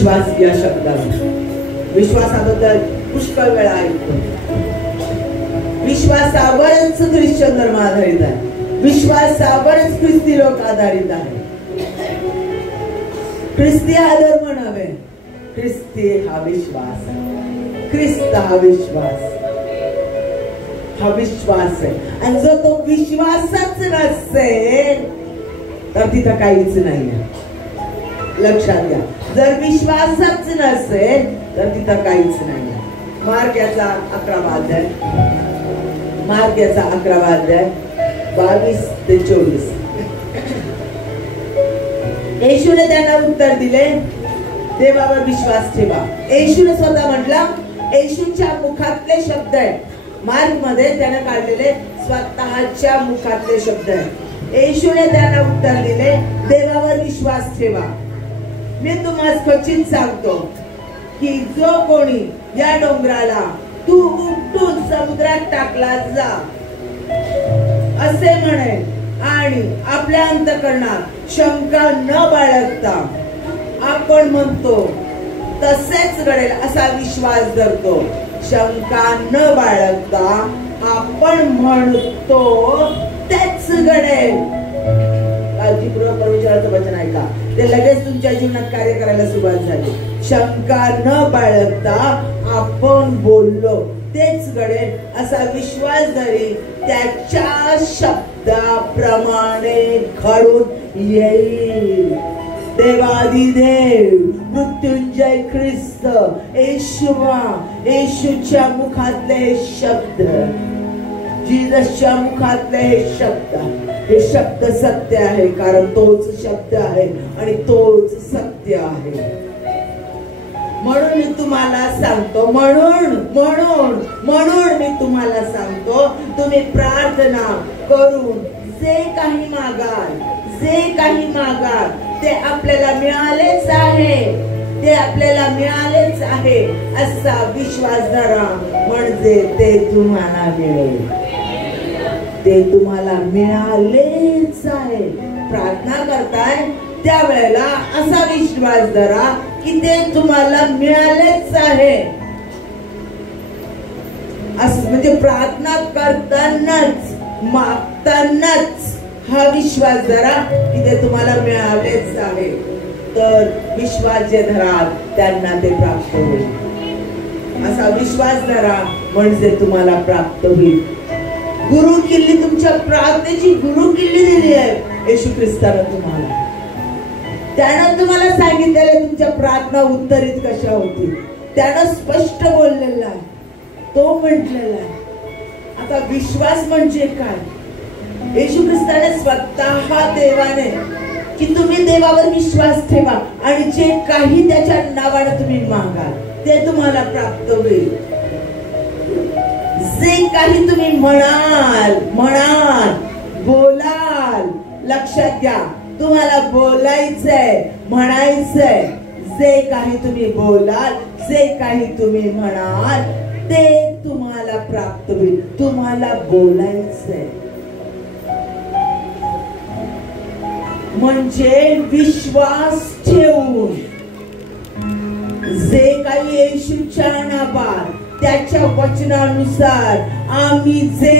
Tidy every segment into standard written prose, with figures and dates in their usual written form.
विश्वास या शब्दावर विश्वासाबद्दल पुष्कळ वेळा ऐकतो. विश्वासावरच ख्रिश्चन धर्म आधारित आहे. विश्वासावरच ख्रिस्ती लोक आधारित आहे. ख्रिस्ती हा धर्म नव्हे, ख्रिस्ती हा विश्वास आहे. ख्रिस्त हा विश्वास, हा विश्वास आहे. आणि जर तो विश्वासच नसेल तर तिथं काहीच नाही आहे. लक्षात घ्या, जर विश्वासच नसेल तर तिथं काहीच नाही आहे. मार्क याचा 11वा अध्याय, मार्क याचा 11वा अध्याय 22 ते 24. येशूने त्यांना उत्तर दिले, देवावर विश्वास ठेवा. येशूने स्वतः म्हटला, येशूच्या मुखातले शब्द आहेत. मार्क मध्ये त्याने काढलेले स्वतःच्या मुखातले शब्द आहेत. येशूने त्यांना उत्तर दिले, देवावर विश्वास ठेवा. मी तुम्हाला खचित सांगतो की जो कोणी या डोंगराला तू उपटून समुद्रात टाकला जा असे म्हणेल आणि आपल्या अंतःकरणात शंका न बाळगता आपण म्हणतो तसेच घडेल असा विश्वास धरतो. शंका न बाळगता आपण म्हणतो तेच घडेल. काळजीपूर्वक परमेश्वराचं वचन ऐका, ते लगेच तुमच्या जीवनात कार्य करायला सुरुवात झाली. शंका न बाळगता आपण बोललो तेच घडेल असा विश्वास धरी त्याच्या शब्दाप्रमाणे घडून येईल. देवादिदेव मृत्युंजय ख्रिस्त येशुवा, येशूच्या मुखातले शब्द, जिजसच्या मुखातले हे शब्द, हे शब्द सत्य आहे. कारण तोच शब्द आहे आणि तोच सत्य आहे. म्हणून मी तुम्हाला सांगतो, म्हणून मी तुम्हाला सांगतो, तुम्ही प्रार्थना करून जे काही मागाल ते आपल्याला मिळालेच आहे, ते आपल्याला मिळालेच आहे असा विश्वास धरा, म्हणजे ते तुम्हाला मिळेल. ते तुम्हाला मिळालेच आहे. प्रार्थना करताय त्यावेळेला असा विश्वास धरा की ते तुम्हाला मिळालेच आहे. असं म्हणजे प्रार्थना करतानाच, मागतानाच हा विश्वास धरा की ते तुम्हाला मिळालेच आहे. तर विश्वास जे धराल त्यांना ते प्राप्त होईल. असा विश्वास धरा म्हणजे तुम्हाला प्राप्त होईल. गुरु किल्ली, तुमच्या प्रार्थनेची गुरु किल्ली दिली आहे येशू ख्रिस्तानं तुम्हाला. त्यानं तुम्हाला सांगितलेलं तुमच्या प्रार्थना उत्तरित कशा होतील. त्यानं स्पष्ट बोललेला आहे, तो म्हटलेला आहे. आता विश्वास म्हणजे काय? येशू ख्रिस्ताने स्वतः देवाने की तुम्ही देवावर विश्वास ठेवा आणि जे काही त्याच्या नावाने तुम्ही मागाल ते तुम्हाला प्राप्त होईल. जे काही तुम्ही म्हणाल, बोलाल, लक्षात घ्या, तुम्हाला बोलायचंय, म्हणायचंय. जे काही तुम्ही बोलाल, जे काही तुम्ही म्हणाल ते तुम्हाला प्राप्त होईल. तुम्हाला बोलायचंय म्हणजे विश्वास ठेवून जे काही येशूच्या नावात त्याच्या वचनानुसार आम्ही जे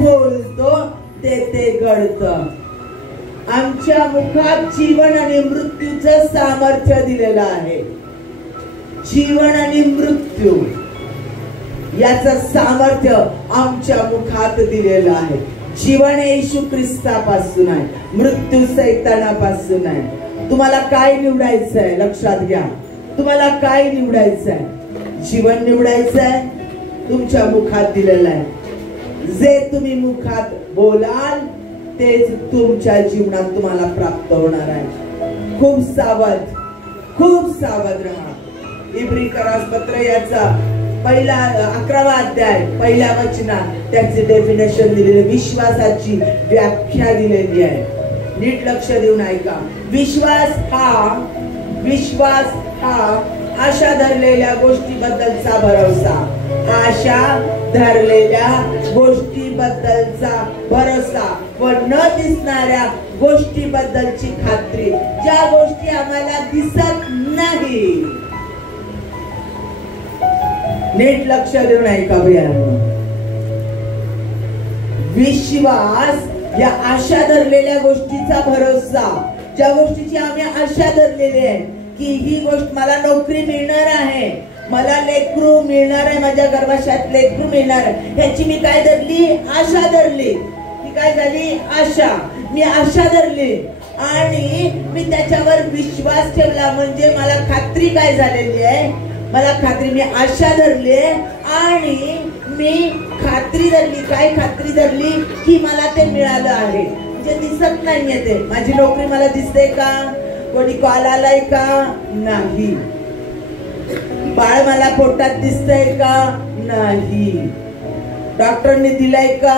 बोलतो ते घडतं. आमच्या मुखात जीवन आणि मृत्यूचं सामर्थ्य दिलेलं आहे. जीवन आणि मृत्यू याचं सामर्थ्य आमच्या मुखात दिलेलं आहे. जीवन येशू ख्रिस्तापासून आहे, मृत्यू सैतानापासून आहे. तुम्हाला काय निवडायचंय? लक्षात घ्या, तुम्हाला काय निवडायचंय? जीवन निवडायचंय, तुमच्या मुखात दिलेलं आहे. जे तुम्ही मुखात बोलाल तेच तुमच्या जीवनात तुम्हाला प्राप्त होणार आहे. खूप सावध राहा. इब्रिकरास पत्र याचा 11वा अध्याय 1ल्या वचनात त्याचे डेफिनेशन दिलेले, विश्वासाची व्याख्या दिलेली आहे. नीट लक्ष देऊन ऐका. विश्वास हा आशा धरलेल्या गोष्टीबद्दलचा भरोसा. आशा धरलेल्या गोष्टीबद्दलचा भरोसा व न दिसणाऱ्या गोष्टीबद्दलची खात्री, ज्या गोष्टी आम्हाला दिसत नाही. नीट लक्ष देऊन ऐका भैयांनो. विश्वास या आशा धरलेल्या गोष्टीचा भरोसा, ज्या गोष्टीची आम्ही आशा धरलेली आहे की ही गोष्ट मला नोकरी मिळणार आहे, मला लेकरू मिळणार आहे, माझ्या गर्भाशयात लेकरू मिळणार आहे, ह्याची मी काय धरली? आशा धरली. ती काय झाली? आशा. मी आशा धरली आणि मी त्याच्यावर विश्वास ठेवला. म्हणजे मला खात्री काय झालेली आहे? मला खात्री, मी आशा धरली आणि मी खात्री धरली. काय खात्री धरली? की मला ते मिळालं आहे. म्हणजे दिसत नाहीये ते. माझी नोकरी मला दिसते का? कोणी कॉल आलाय का? नाही. बाळ मला पोटात दिसतंय का? नाही. डॉक्टरने दिलाय का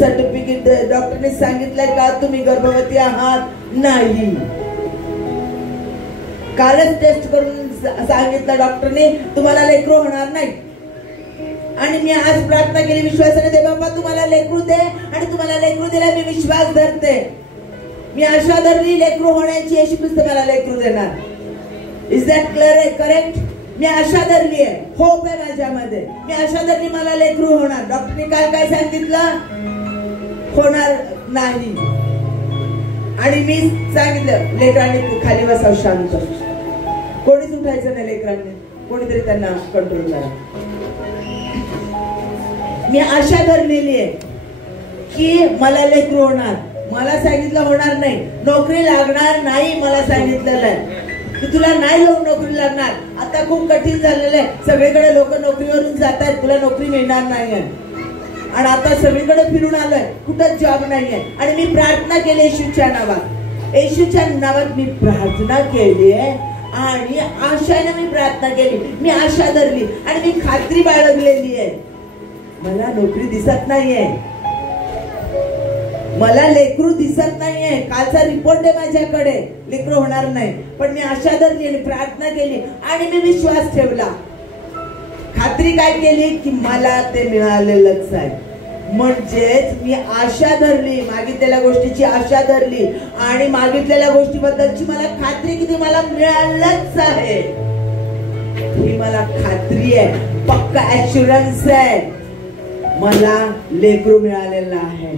सर्टिफिकेट? डॉक्टरने सांगितलंय का तुम्ही गर्भवती आहात? नाही. कालच टेस्ट करून सांगितलं डॉक्टरने तुम्हाला लेकरू होणार नाही. आणि मी आज प्रार्थना केली विश्वासाने, दे बाबा तुम्हाला लेकरू दे, आणि तुम्हाला लेकरू दिला मी विश्वास धरते. मी आशा धरली लेकरू होण्याची, येशू ख्रिस्त मला लेकरू देणार. Is that clear? करेक्ट. मी आशा धरली आहे, होप आहे माझ्यामध्ये. मी आशा धरली मला लेकरू होणार. डॉक्टरने काल काय सांगितलं? होणार नाही. आणि मी सांगितलं लेकरांनी खाली बसावं शांत, कोणीच उठायचं नाही लेकरांनी, कोणीतरी त्यांना कंट्रोल करा. मी आशा धरलेली आहे की मला लेकरू होणार. मला सांगितलं होणार नाही. नोकरी लागणार नाही मला सांगितलेलं आहे की तुला नाही नोकरी लागणार. आता खूप कठीण झालेलं आहे, सगळीकडे लोक नोकरीवरून जात आहेत, तुला नोकरी मिळणार नाही. आणि आता सगळीकडे फिरून आलोय, कुठंच जॉब नाहीये. आणि मी प्रार्थना केली येशूच्या नावात. येशूच्या नावात मी प्रार्थना केली आहे आणि आशाने मी प्रार्थना केली. मी आशा धरली आणि मी खात्री बाळगलेली आहे. मला नोकरी दिसत नाहीये, मला लेकरू दिसत नाहीये. कालचा रिपोर्ट आहे माझ्याकडे, लेकरू होणार नाही. पण मी आशा धरली आणि प्रार्थना केली आणि मी विश्वास ठेवला. खात्री काय केली? की मला ते मिळालेलंच आहे. म्हणजेच मी आशा धरली, मागितलेल्या गोष्टीची आशा धरली आणि मागितलेल्या गोष्टीबद्दलची मला खात्री की ते मला मिळालंच आहे. ही मला खात्री आहे, पक्का ऍश्युरन्स आहे, मला लेकरू मिळालेला आहे.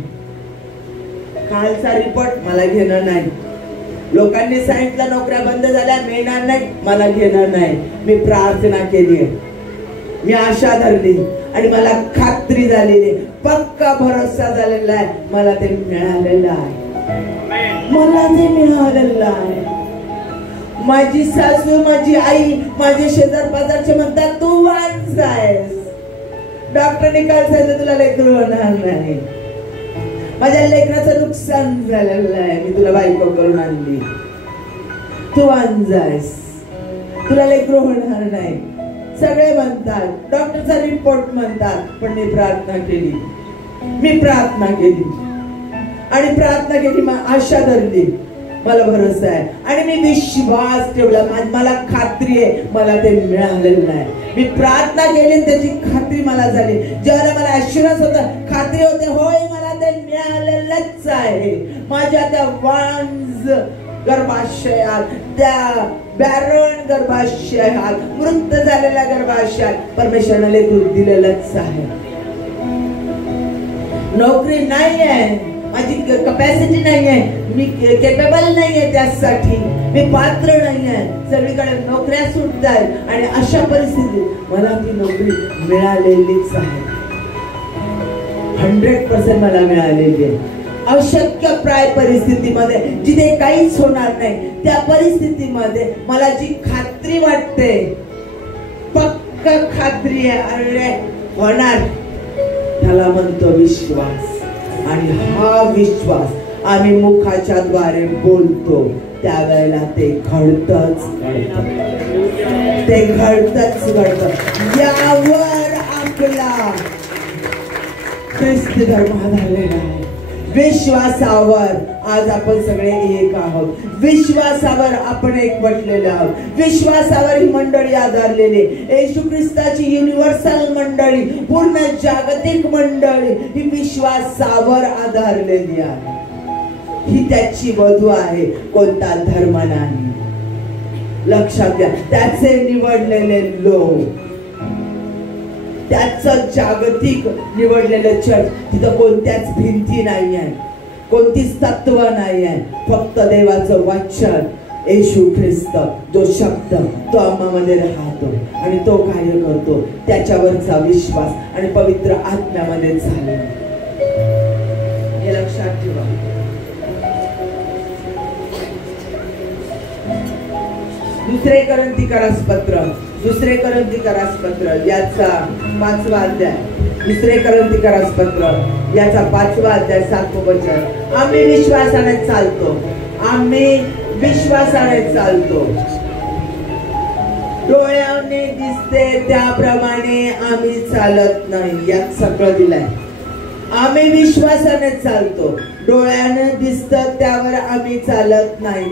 कालचा रिपोर्ट मला घेणं नाही. लोकांनी सांगितलं नोकऱ्या बंद झाल्या, मिळणार नाही, मला घेणं नाही. मी प्रार्थना केली, मी आशा धरली आणि मला खात्री झालेली, पक्का भरोसा झालेला आहे, मला ते मिळालेलं आहे. मला ते मिळालेलं आहे. माझी सासू, माझी आई, माझे शेजार पाजारचे म्हणतात तू वांज आहेस. डॉक्टरने काल सांगितलं तुला लेकरू होणार नाही. माझ्या लेकराचं नुकसान झालेलं आहे, मी तुला बायको करून आणली, तू वांज आहेस, तुला लेकरू होणार नाही. सगळे म्हणतात, डॉक्टरचा रिपोर्ट म्हणतात. पण मी प्रार्थना केली, मी प्रार्थना केली आणि प्रार्थना केली, आशा धरली, मला भरोसा आहे आणि मी विश्वास ठेवला. मला खात्री आहे मला ते मिळालेलं आहे. मी प्रार्थना केली, त्याची खात्री मला झाली. ज्यावेळेला मला ॲश्युरन्स होतं, खात्री होते, होय मला ते मिळालेलंच आहे. माझ्या त्या वांज गर्भाशयात, त्या बॅरन गर्भाशयात, मृत झालेल्या गर्भाशयात परमेश्वराने लेकरू दिलेलंच आहे. नोकरी नाही आहे, माझी कपॅसिटी नाही आहे, मी केपेबल नाही आहे त्यासाठी, मी पात्र नाही आहे. सगळीकडे नोकऱ्या सुटतात आणि अशा परिस्थितीत मला ती नोकरी मिळालेलीच आहे. 100% मला मिळालेली आहे. अशक्य प्राय परिस्थितीमध्ये, जिथे काहीच होणार नाही, त्या परिस्थितीमध्ये मला जी खात्री वाटते, पक्क खात्री आहे, अरे होणार, त्याला म्हणतो विश्वास. आणि हा विश्वास आम्ही मुखाच्या द्वारे बोलतो, त्यावेळेला ते घडतच घडतं, ते घडतच घडतं. यावर आपला ख्रिस्ती धर्म आधारलेला आहे. विश्वासावर आज आपण सगळे एक आहोत. विश्वासावर आपण एक म्हटलेले आहोत. विश्वासावर ही मंडळी आधारलेली, येशू ख्रिस्ताची युनिव्हर्सल मंडळी, पूर्ण जागतिक मंडळी ही विश्वासावर आधारलेली आहे. ही त्याची वधू आहे, कोणता धर्म नाही. लक्षात घ्या, त्याचे निवडलेले लोक, त्याचं जागतिक निवडलेलं चर्च. तिथं कोणत्याच भिंती नाही आहे, कोणतीच तत्व नाही आहे, फक्त देवाचं वचन, येशू ख्रिस्त, जो शब्द तो आम्हामध्ये राहतो आणि तो कार्य करतो. त्याच्यावरचा विश्वास आणि पवित्र आत्म्यामध्ये झाला, हे लक्षात ठेवा. दुसरे करंथीकरास पत्र याचा 5वा अध्याय. दुसरे करंथीकरास पत्र याचा 5वा अध्याय 7वं वचन. आम्ही विश्वासाने चालतो. डोळ्याने दिसते त्याप्रमाणे आम्ही चालत नाही. यात सगळं दिलंय. आम्ही विश्वासाने चालतो. डोळ्याने दिसतं त्यावर आम्ही चालत नाही.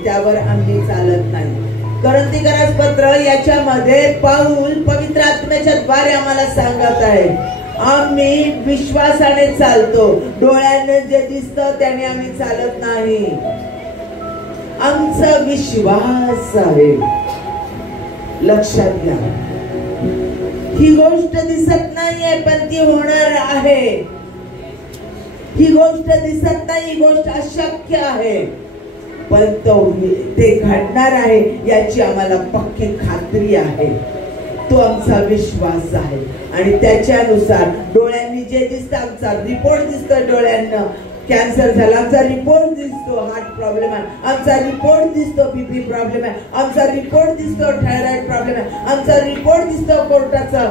करंथीकरास पत्र याच्यामध्ये पाऊल पवित्र आत्म्याच्या द्वारे आम्हाला सांगत आहे, आम्ही विश्वासाने चालतो. डोळ्याने जे दिसतं त्याने आम्ही चालत नाही. आमचा विश्वास आहे. लक्षात घ्या, ही गोष्ट दिसत नाहीये पण ती होणार आहे. ही गोष्ट दिसत नाही, ही गोष्ट अशक्य आहे, पण ते घडणार आहे याची आम्हाला पक्की खात्री आहे. तो आमचा विश्वास आहे. आणि त्याच्यानुसार डोळ्यांनी जे दिसतं, आमचा रिपोर्ट दिसतो, डोळ्यांना कॅन्सर झाला, आमचा रिपोर्ट दिसतो, हार्ट प्रॉब्लेम आहे, आमचा रिपोर्ट दिसतो, बीपी प्रॉब्लेम आहे, आमचा रिपोर्ट दिसतो, थायरॉइड प्रॉब्लेम आहे, आमचा रिपोर्ट दिसतो, कोर्टाचा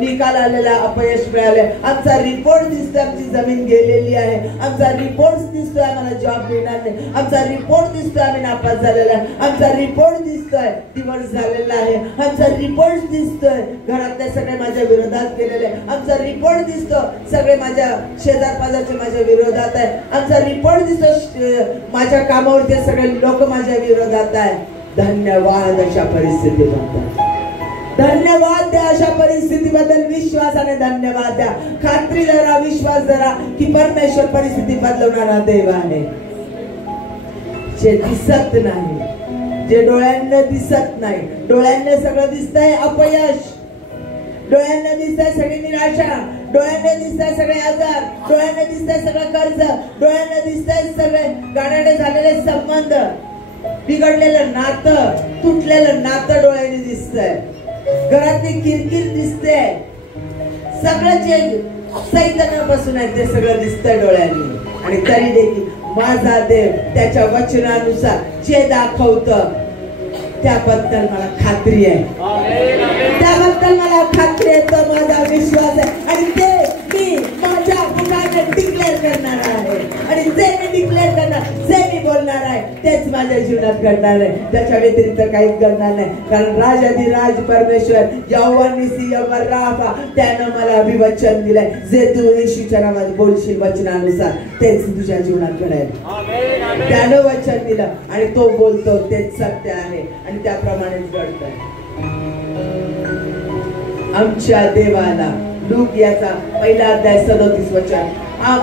निकाल आलेला, अपयश मिळाले, आमचा रिपोर्ट दिसतो, आमची जमीन गेलेली आहे, आमचा रिपोर्ट दिसतोय आम्हाला जॉब मिळणार नाही, आमचा रिपोर्ट दिसतोय आम्ही नापास झालेला आहे, आमचा रिपोर्ट दिसतोय डिवोर्स झालेला आहे, आमचा रिपोर्ट दिसतोय घरातले सगळे माझ्या विरोधात गेलेले, आमचा रिपोर्ट दिसतो सगळे माझ्या शेजार पाजारचे माझ्या विरोधात आहे, आमचा रिपोर्ट दिसतो माझ्या कामावरचे सगळे लोक माझ्या विरोधात आहे. धन्यवाद अशा परिस्थितीबद्दल, धन्यवाद द्या अशा परिस्थितीबद्दल. विश्वासाने धन्यवाद द्या. खात्री धरा, विश्वास धरा की परमेश्वर परिस्थिती बदलवणारा देव आहे. जे दिसत नाही, जे डोळ्यांना दिसत नाही, डोळ्यांना सगळं दिसतंय अपयश, डोळ्यांना दिसतंय सगळी निराशा, डोळ्यांना दिसतंय सगळे आजार, डोळ्यांना दिसतंय सगळं कर्ज, डोळ्यांना दिसतंय सगळे गाण्याने झालेले संबंध, बिघडलेलं नातं, तुटलेलं नातं डोळ्यांनी दिसतंय, घरातली किरकिर दिसते, सगळं जे सैतानापासून आहे ते सगळं दिसतंय डोळ्यांनी. आणि तरी देखील माझा देव त्याच्या वचनानुसार जे दाखवतं त्याबद्दल मला खात्री आहे, त्याबद्दल मला खात्री आहे, तो माझा विश्वास आहे. आणि ते मी माझ्या मुखाने डिक्लेअर करणार आहे. आणि जे मी डिक्लेअर करणार, जे मी बोलणार आहे तेच माझ्या जीवनात घडणार आहे. त्याच्या व्यतिरिक्त काहीच घडणार नाही. कारण राजाधिराज परमेश्वर यहोवा निसी, यहोवा राफा, त्यानं मला अभिवचन दिलंय. जे तू येशूच्या नावात बोलशील वचनानुसार तेच तुझ्या जीवनात घडेल. त्यानं वचन दिलं आणि तो बोलतो तेच सत्य आहे आणि त्याप्रमाणेच घडतंय. आमच्या देवाला, लूक याचा 1 अध्याय 37 वचन,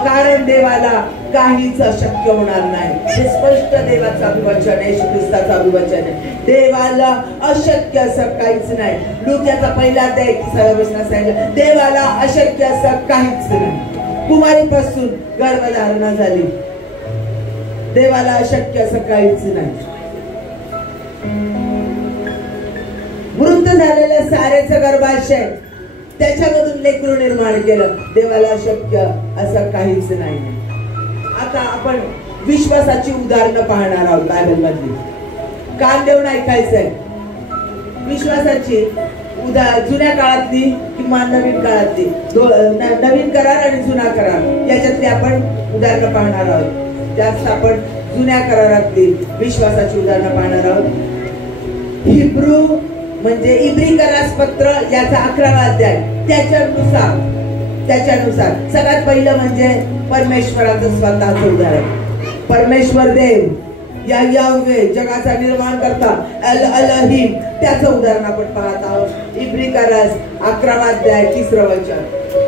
कारण देवाला काहीच अशक्य होणार नाही. हे स्पष्ट देवाचं अभिवचन, येशू ख्रिस्ताचं अभिवचन आहे. देवाला अशक्य असं काहीच नाही. लूक याचा 1 अध्याय 30 वचनात सांगितलं, देवाला अशक्य असं काहीच नाही. कुमारीपासून गर्भधारणा झाली, देवाला अशक्य असं काहीच नाही. मृत झालेल्या सारेचं गर्भाशय, त्याच्यामधून लेकरू निर्माण केलं, देवाला अशक्य असं काहीच नाही. आता आपण विश्वासाची उदाहरणं पाहणार आहोत बायबल मधली. कान देऊन ऐकायचंय. विश्वासाची जुन्या काळातली किंवा नवीन काळातली, नवीन करार आणि जुना करार याच्यातली आपण उदाहरणं पाहणार आहोत. जास्त आपण जुन्या करारातली विश्वासाची उदाहरणं पाहणार आहोत. हिब्रू म्हणजे इब्री करास पत्र याचा 11वा अध्याय, त्याच्यानुसार त्याच्यानुसार सगळ्यात पहिलं म्हणजे परमेश्वराचं स्वतःचं उदाहरण. परमेश्वर देव या यावे जगाचा निर्माण करता अल अलहीम त्याचं उदाहरण आपण पाहत आहोत. इब्रिकरास 11 अध्याय 3 वचन.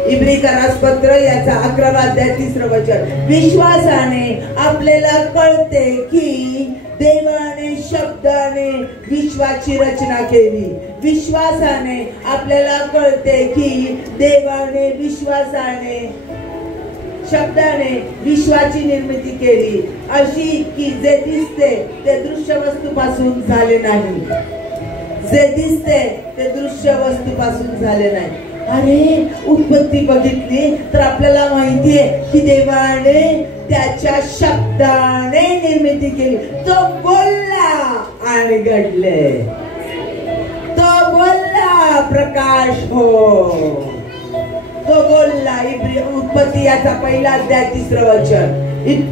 इब्रिकरास पत्र याचा 11 अध्याय 3 वचन. विश्वासाने आपल्याला कळते की देवाने शब्दाने विश्वाची रचना केली. विश्वासाने आपल्याला कळते की देवाने विश्वासाने शब्दाने विश्वाची निर्मिती केली, अशी की जे दिसते ते दृश्य वस्तूपासून झाले नाही. जे दिसते ते दृश्य वस्तूपासून झाले नाही. अरे उत्पत्ती बघितली तर आपल्याला माहितीये की देवाने त्याच्या शब्दाने निर्मिती केली. तो बोलला आणि घडले. तो बोलला प्रकाश हो. तो बोलला. उत्पत्ती याचा 1 अध्याय 3 वचन.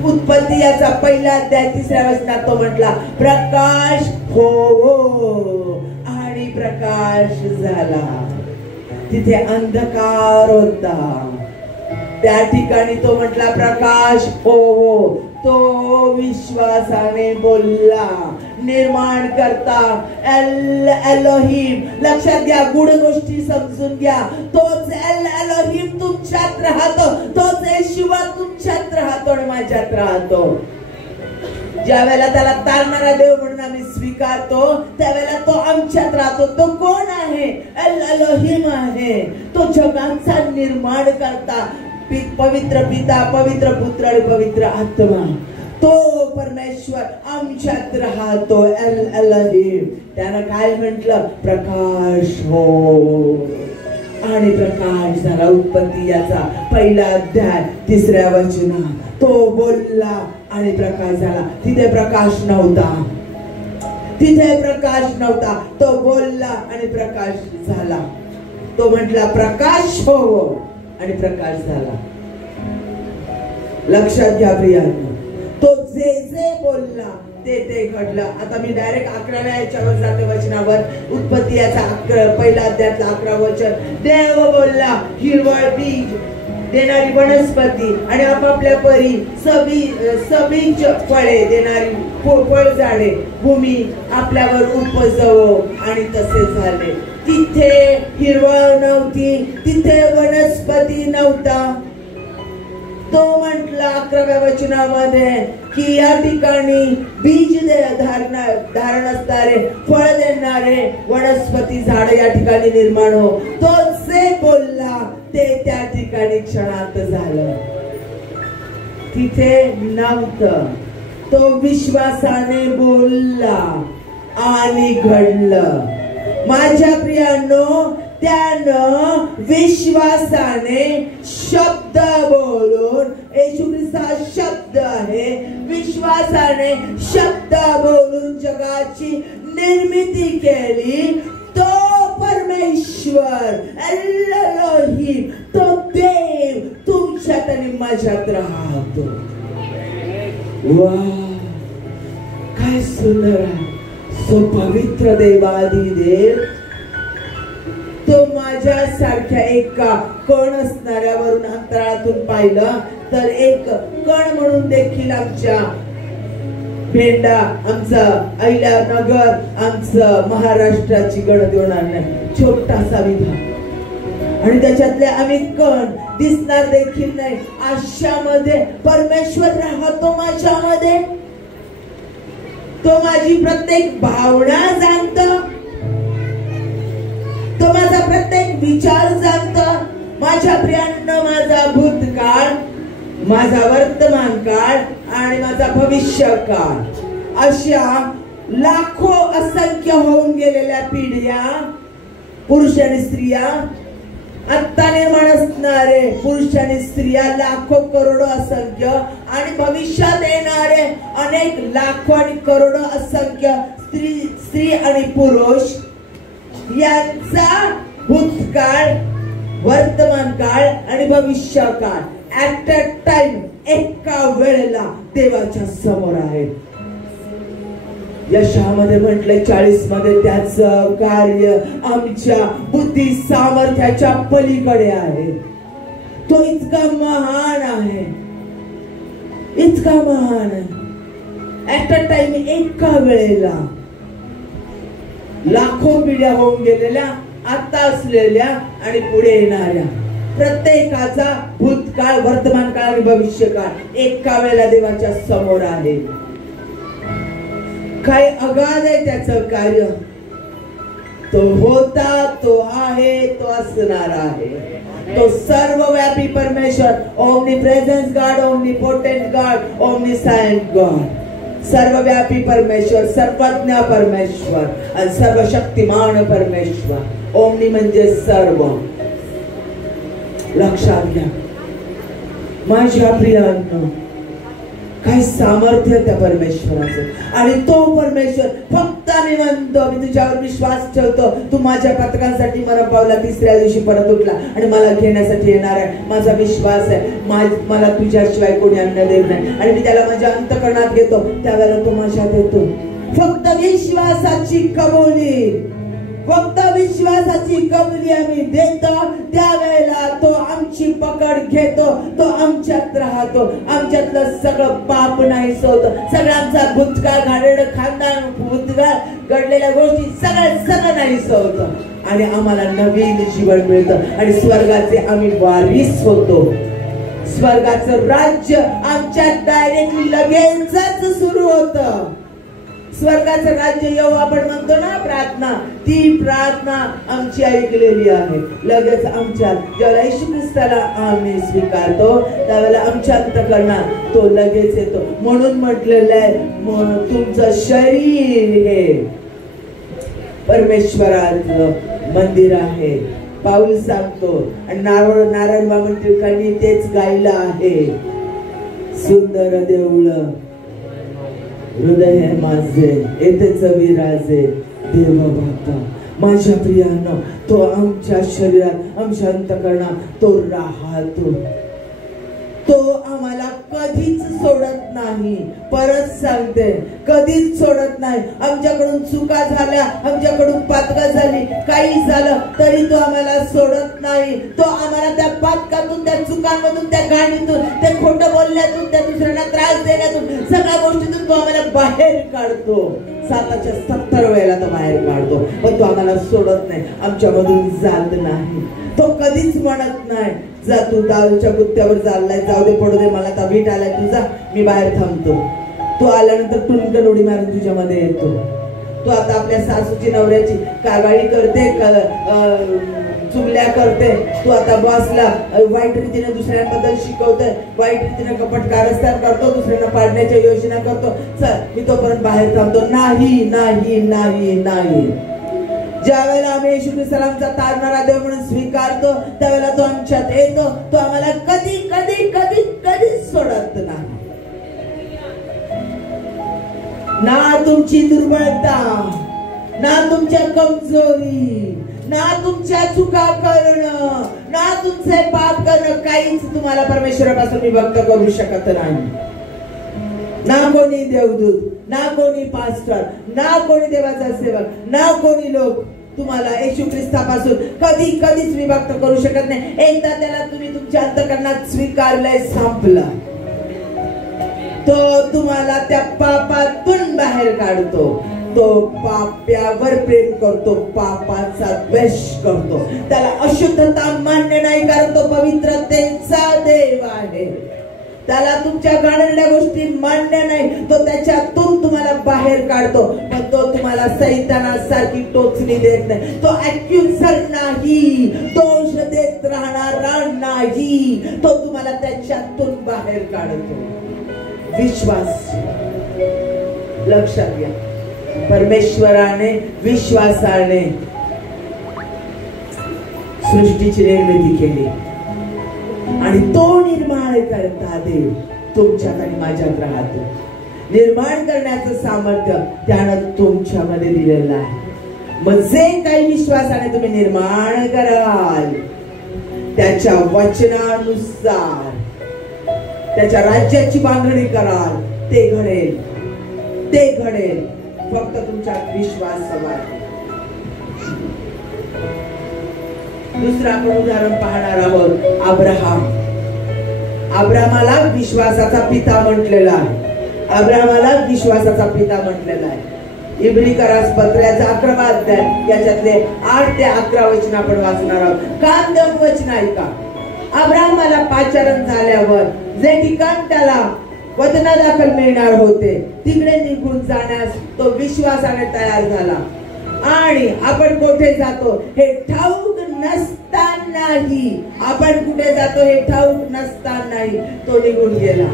उत्पत्ती याचा 1 अध्याय 3 वचनात तो म्हटला प्रकाश हो आणि प्रकाश झाला. तिथे अंधकार होता, त्या ठिकाणी तो म्हटला प्रकाश हो. तो विश्वासाने बोलला. निर्माण करता एल एलोहिम. लक्षात घ्या, गुड गोष्टी समजून घ्या. तोच एल एलोहिम तुमच्यात राहतो. तोच येशूवा तुमच्यात राहतो आणि माझ्यात राहतो. ज्या वेळेला त्याला तारणारा देव म्हणून आम्ही स्वीकारतो त्यावेळेला तो आमच्यात राहतो. तो कोण आहे? एल एलोहिम आहे. तो जगाचा निर्माण करता पवित्र पिता, पवित्र पुत्र आणि पवित्र आत्मा. तो परमेश्वर आमच्यात राहतो. L Elohim. त्यानं काय म्हटलं? प्रकाश हो आणि प्रकाश झाला. उत्पत्ती याचा 1 अध्याय 3 वचन. तो बोलला आणि प्रकाश झाला. तिथे प्रकाश नव्हता. तिथे प्रकाश नव्हता. तो बोलला आणि प्रकाश झाला. तो म्हटला प्रकाश हो आणि प्रकाश झाला. लक्षात घ्या प्रियांनो, तो जे जे बोलला ते घडलं. आता मी डायरेक्ट 11व्या याच्यावर जाते वचनावर. उत्पत्ती याचा 1 अध्यायातला 11 वचन. देव बोलला हिरवळ बीज देणारी वनस्पती आणि आपापल्या परी सबीज फळे देणारी फळ झाडे भूमी आपल्यावर उपजवो आणि तसे झाले. तिथे हिरवळ नव्हती, तिथे वनस्पती नव्हता. तो म्हटला 11व्या वचनामध्ये की या ठिकाणी बीज धारण असणारे फळ देणारे वनस्पती झाड या ठिकाणी निर्माण हो. तो जे बोलला ते त्या ठिकाणी क्षणात झालं. तिथे नव्हतं. तो विश्वासाने बोलला आणि घडलं. माझ्या प्रियांनो, त्यानं विश्वासाने शब्द बोलून, येशू ख्रिस्त हा शब्द आहे, विश्वासाने शब्द बोलून जगाची निर्मिती केली. तो परमेश्वर एलोहिम, तो देव तुमच्यात आणि माझ्यात राहतो. वा, काय सुंदर आहे. तो पवित्र देवादी देव तो माझ्यासारख्या एका कण असणाऱ्यावरून अंतराळातून पाहिलं तर एक कण म्हणून देखील आमच्या भेंडा, आमचं अहिल्यानगर, आमचं महाराष्ट्राची गणती होणार नाही. छोटासा विभाग आणि त्याच्यातले आम्ही कण दिसणार देखील नाही. आशामध्ये परमेश्वर राहतो माझ्यामध्ये. तो माझी प्रत्येक भावना जाणतो. तो माझा प्रत्येक विचार जाणतो. माझ्या प्रियांनो, माझा भूतकाळ, माझा वर्तमान काळ आणि माझा भविष्य काळ, अशा लाखो असंख्य होऊन गेलेल्या पिढ्या, पुरुष आणि स्त्रिया, आत्ता निर्माण असणारे पुरुष आणि स्त्रिया लाखो करोडो असंख्य आणि भविष्यात येणारे अनेक लाखो आणि करोडो असंख्य स्त्री आणि पुरुष यांचा भूतकाळ, वर्तमान काळ आणि भविष्य काळ ऍट अ टाइम एका वेळेला देवाच्या समोर आहे. यशामध्ये म्हटलंय 40 मध्ये त्याचं कार्य आमच्या बुद्धी सामर्थ्याच्या पलीकडे आहे. तो इतका महान आहे, इतका महान आहे. ऍट अ टाइम, एका वेळेला लाखो पिढ्या होऊन गेलेल्या, आता असलेल्या आणि पुढे येणाऱ्या प्रत्येकाचा भूतकाळ, वर्तमान काळ आणि भविष्यकाळ एका वेळेला देवाच्या समोर आहे. काय अगाध आहे त्याचं कार्य. तो होता, तो आहे, तो असणार आहे. तो सर्वव्यापी परमेश्वर, ओमनीप्रेझेन्स गॉड, ओमनीपोटेंट गॉड, ओमनीसायंट गॉड, सर्वव्यापी परमेश्वर, सर्वज्ञ परमेश्वर आणि सर्वशक्तिमान परमेश्वर. ओमनी म्हणजे सर्व. लक्षात घ्या माझ्या प्रियांनो, काय सामर्थ्य त्या परमेश्वराचं. आणि तो परमेश्वर फक्त मी म्हणतो, मी तुझ्यावर विश्वास ठेवतो, तू माझ्या पथकांसाठी मरण पावला, तिसऱ्या दिवशी परत उठला आणि मला घेण्यासाठी येणार आहे. माझा विश्वास आहे, मला तुझ्याशिवाय कोणी अन्न देत नाही आणि मी त्याला माझ्या अंतःकरणात घेतो, त्यावेळेला तो माझ्यात येतो. फक्त विश्वासाची कबुली, फक्त विश्वासाची कबुली आम्ही देतो, त्यावेळेला तो आमची पकड घेतो, तो आमच्यात राहतो. आमच्यातलं सगळं पाप नाहीस होतं, सगळं आमचा भूतकाळ, घाणेरडं खानदान, भूतकाळ, घडलेल्या गोष्टी सगळं नाहीस होतं आणि आम्हाला नवीन जीवन मिळतं आणि स्वर्गाचे आम्ही वारीस होतो. स्वर्गाचं राज्य आमच्यात डायरेक्टली लगेचच सुरू होतं. स्वर्गाचं राज्य येऊ आपण म्हणतो ना प्रार्थना, ती प्रार्थना आमची ऐकलेली आहे. लगेच आमच्यात जेव्हा येशू ख्रिस्ताला आम्ही स्वीकारतो, त्यावेळेला आमच्या अंतःकरणात तो लगेच येतो. म्हणून म्हटलेलं आहे, तुमचं शरीर हे परमेश्वराचं मंदिर आहे. पाऊल सांगतो आणि नारायण बाबा ठिकाणी तेच गायला आहे. सुंदर देऊळ हृदय हे माझे, येथेच विराजे देव बाबा. माझ्या प्रियानो, तो आमच्या शरीरात, आमच्या अंतःकरणात तो राहतो. तो आम्हाला कधीच सोडत नाही. परत सांगते, कधीच सोडत नाही. आमच्याकडून चुका झाल्या, आमच्याकडून पातका झाली, काही झालं तरी तो आम्हाला सोडत नाही. तो आम्हाला त्या पातकातून, त्या चुकांमधून, त्या घाणीतून, त्या खोटं बोलण्यातून, त्या दुसऱ्यांना त्रास देण्यातून, सगळ्या गोष्टीतून तो आम्हाला बाहेर काढतो. 770 वेळेला तो बाहेर काढतो, पण तो आम्हाला सोडत नाही, आमच्यामधून जात नाही. तो कधीच म्हणत नाही, जा तू दारूच्या गुत्त्यावर चाललाय, जाऊ दे, पडू दे, मला तर वीट आलाय, तुझा मी बाहेर थांबतो. तो आल्यानंतर टुनकन उडी मारून तुझ्यामध्ये येतो. तो आता आपल्या सासूची, नवऱ्याची कारवाई करते, चुगल्या करते. तू आता बॉसला वाईट रीतीने दुसऱ्यांबद्दल शिकवते, वाईट रीतीने कपट कारस्थान करतो, दुसऱ्यांना पाडण्याच्या योजना करतो. चल, मी तोपर्यंत बाहेर थांबतो. नाही नाही नाही नाही. ज्या वेळेला आम्ही येशू ख्रिस्ताचा तारणारा देव म्हणून स्वीकारतो, त्यावेळेला तो आमच्यात येतो. तो आम्हाला कधी कधी कधी कधीच सोडत नाही. ना तुमची दुर्बलता, ना तुमच्या कमजोरी, ना तुमच्या चुका करणं, ना तुमचे पाप करणं, काहीच तुम्हाला परमेश्वरापासून विभक्त करू शकत नाही. ना कोणी देवदूत, ना कोणी पास्टर, ना कोणी देवाचा सेवक, ना कोणी लोक तुम्हाला येशू ख्रिस्तापासून कधी कधीच विभक्त करू शकत नाही. एकदा त्याला तुम्ही तुमच्या अंतःकरणात स्वीकारलंय, संपलं. तो तुम्हाला त्या पापातून बाहेर काढतो. तो पाप्यावर प्रेम करतो, पापाचा द्वेष करतो. त्याला अशुद्धता मान्य नाही, कारण तो पवित्रतेचा देव आहे. त्याला तुमच्या घाणेरड्या गोष्टी मान्य नाही. तो त्याच्यातून तुम्हाला बाहेर काढतो, पण तो तुम्हाला सैतानासारखी टोचणी देत नाही. तो ॲक्युझर नाही, दोष देत राहणारा नाही. तो तुम्हाला त्याच्यातून बाहेर काढतो. विश्वास, लक्षात घ्या, परमेश्वराने विश्वासाने सृष्टीची निर्मिती केली आणि तो निर्माण करता देव तुमच्यात आणि माझ्यात राहतो. निर्माण करण्याचं सामर्थ्य त्यानं तुमच्यामध्ये दिलेलं आहे. मग जे काही विश्वासाने तुम्ही निर्माण कराल, त्याच्या वचनानुसार त्याच्या राज्याची बांधणी कराल, ते घडेल, ते घडेल. फक्त तुमच्यात विश्वास हवा. दुसरं आपण उदाहरण पाहणार आहोत, अब्राहम. अब्राहमाला विश्वासाचा पिता म्हटलेला आहे. अब्राहमाला विश्वासाचा पिता म्हटलेला आहे. इब्री पत्राचा 11वा अध्याय याच्यातले 8 ते 11 वचन आपण वाचणार आहोत. कान देऊन वचन ऐका. अब्राहमाला पाचारण झाल्यावर जे ठिकाण त्याला वचनादाखल मिळणार होते तिकडे निघून जाण्यास तो विश्वासाने तयार झाला आणि आपण कुठे जातो हे ठाऊक नसतानाही, आपण कुठे जातो हे ठाऊक नसतानाही तो निघून गेला.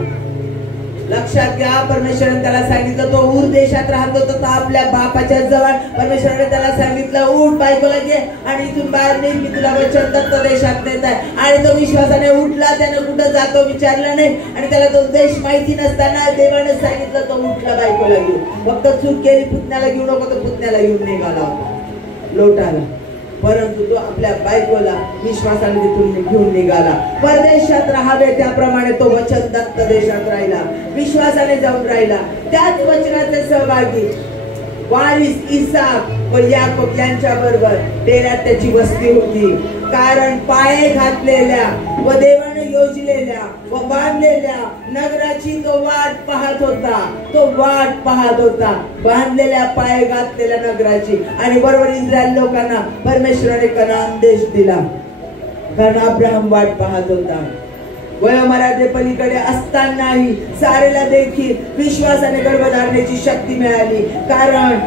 लक्षात घ्या, परमेश्वराने त्याला सांगितलं, तो ऊर देशात राहत होता, तो आपल्या बापाच्या जवळ. परमेश्वराने त्याला सांगितलं, उठ, बायकोला घे आणि इथून बाहेर निघ, मी तुला वचनदत्त देशात नेत आहे. आणि तो विश्वासाने उठला. त्याने कुठं जातो विचारलं नाही आणि त्याला तो देश माहिती नसताना देवाने सांगितलं, तो उठला, बायकोला घेऊन. फक्त चूक केली, पुतण्याला घेऊ नको, तर पुतण्याला घेऊन निघाला लोटाला. परंतु तो आपल्या बायकोला विश्वासाने तिथून घेऊन निघाला. परदेशात राहावे त्याप्रमाणे तो वचनदत्त देशात राहिला, विश्वासाने जाऊन राहिला. त्याच वचनाचे सहभागी वारिस इसाक व याकोब यांच्या बरोबर डेऱ्यात त्याची वस्ती होती. कारण पाये घातलेल्या व देवाने योजलेल्या व बांधलेल्या नगराची तो वाट पाहत होता. तो वाट पाहत होता बांधलेल्या पाये घातलेल्या नगराची. आणि बरोबर इस्रायल लोकांना परमेश्वराने कनान देश दिला, कारण अब्राहम वाट पाहत होता. वयोमर्यादे पलीकडे असतानाही सारेला देखील विश्वासाने गर्भधारणेची शक्ती मिळाली, कारण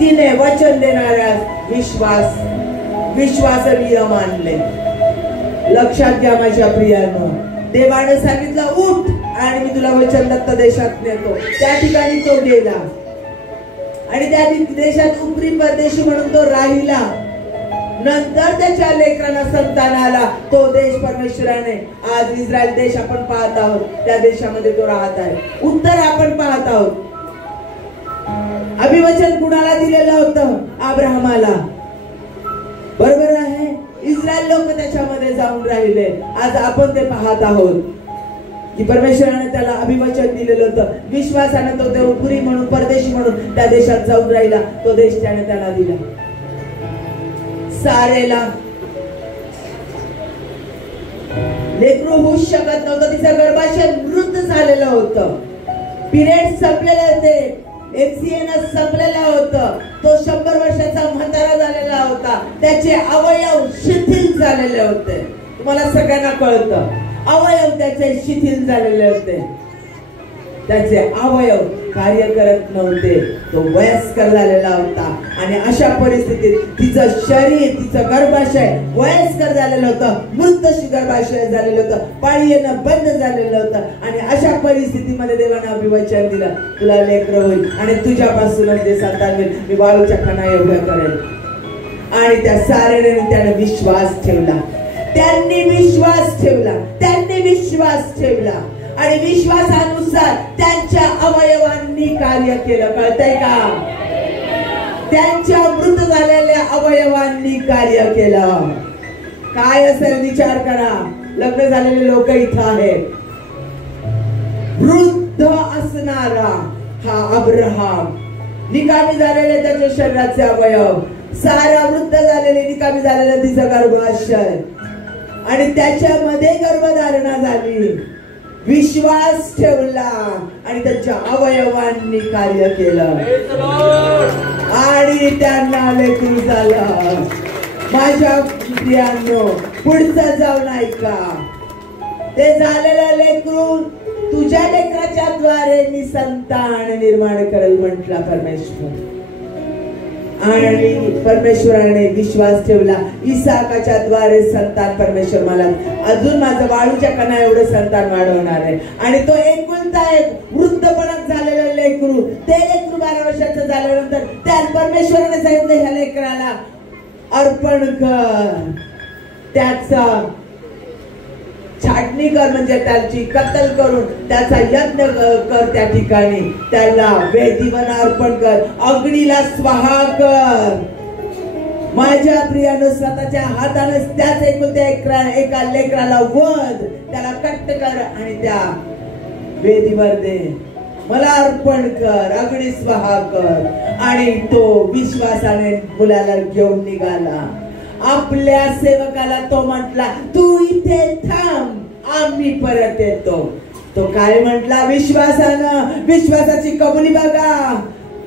तिने वचन देणाऱ्यास विश्वासनीय मानले. लक्षात घ्या माझ्या प्रियांनो, देवाने सांगितलं उठ आणि मी तुला वचनदत्त देशात नेतो. त्या ठिकाणी तो गेला आणि त्या देशात उपरी परदेशी म्हणून तो राहिला. नंतर त्याच्या लेकरांना संतान आला. तो देश परमेश्वराने, आज इस्रायल देश आपण पाहत आहोत, त्या देशामध्ये तो राहत आहे. उत्तर आपण पाहत आहोत. अभिवचन कुणाला दिलेलं होतं? अब्राहमाला. बरोबर आहे. इस्रायल लोक त्याच्यामध्ये जाऊन राहिले. आज आपण ते पाहत आहोत की परमेश्वराने त्याला अभिवचन दिलेलं होतं. विश्वासाने तो देवपुरी म्हणून, परदेशी म्हणून त्या देशात जाऊन राहिला. तो देश त्याने त्याला दिला. सारेला लेकरू होऊ शकत नव्हतं. तिचं गर्भाशय मृत झालेलं होतं. पिरियड संपलेले होते. HCN संपलेला होतं. तो 100 वर्षाचा म्हातारा झालेला होता. त्याचे अवयव शिथिल झालेले होते. तुम्हाला सगळ्यांना कळतं, अवयव त्याचे शिथिल झालेले होते. त्याचे अवयव कार्य करत नव्हते. तो वयस्कर झालेला होता. आणि अशा परिस्थितीत तिचं शरीर, तिचं गर्भाशय वयस्कर झालेलं होतं. मृत गर्भाशय झालेलं होतं. पाळी येणं बंद झालेलं होतं. आणि अशा परिस्थितीमध्ये देवाने अभिवचन दिलं, तुला लेकरं होईल आणि तुझ्यापासूनच ते संतान होईल. मी वाळूच्या कणा एवढं करेल. आणि त्या सारेने त्याने विश्वास ठेवला. त्यांनी विश्वास ठेवला. त्यांनी विश्वास ठेवला. आणि विश्वासानुसार त्यांच्या अवयवांनी कार्य केलं. कळतंय का? त्यांच्या मृत झालेल्या अवयवांनी कार्य केलं. काय असेल विचार करा. लग्न झालेले लोक इथं आहेत. वृद्ध असणारा हा अब्राहम, निकामी झालेले त्याच्या शरीराचे अवयव, सारा वृद्ध झालेले, निकामी झालेले तिचं गर्भाशय, आणि त्याच्यामध्ये गर्भधारणा झाली. विश्वास ठेवला आणि त्याच्या अवयवांनी कार्य केलं आणि त्यांना लेकरू झालं. माझ्या प्रियांनो, पुढचं जाऊन ऐका. ते झालेलं लेकरू तुझ्या लेकराच्या द्वारे मी संतान निर्माण करेल म्हटला परमेश्वर. आणि परमेश्वराने विश्वास ठेवला. इसाकाच्या द्वारे संतान परमेश्वर मला अजून माझं वाळूच्या कणा एवढं संतान वाढवणार आहे. आणि तो एकुलता एक वृद्धपणात झालेलं लेकरू, ते लेकरू 12 वर्षाचं झाल्यानंतर त्या परमेश्वराने सांगितलं ह्या लेकराला अर्पण कर, त्याचा छाटणी कर, म्हणजे त्याची कत्तल करून त्याचा यज्ञ कर. त्या ठिकाणी त्याला वेदीवर अर्पण कर, अग्नीला स्वाहा कर. माझ्या प्रियानं स्वतःच्या हाताने त्याच एका लेकराला वध, त्याला कट्ट कर आणि त्या वेदीवर दे, मला अर्पण कर, अग्नी स्वाहा कर. आणि तो विश्वासाने मुलाला घेऊन निघाला. आपल्या सेवकाला तो म्हटला, तू इथे थांब, आम्ही परत येतो. तो काय म्हटला? विश्वासानं. विश्वासाची कबुली बघा.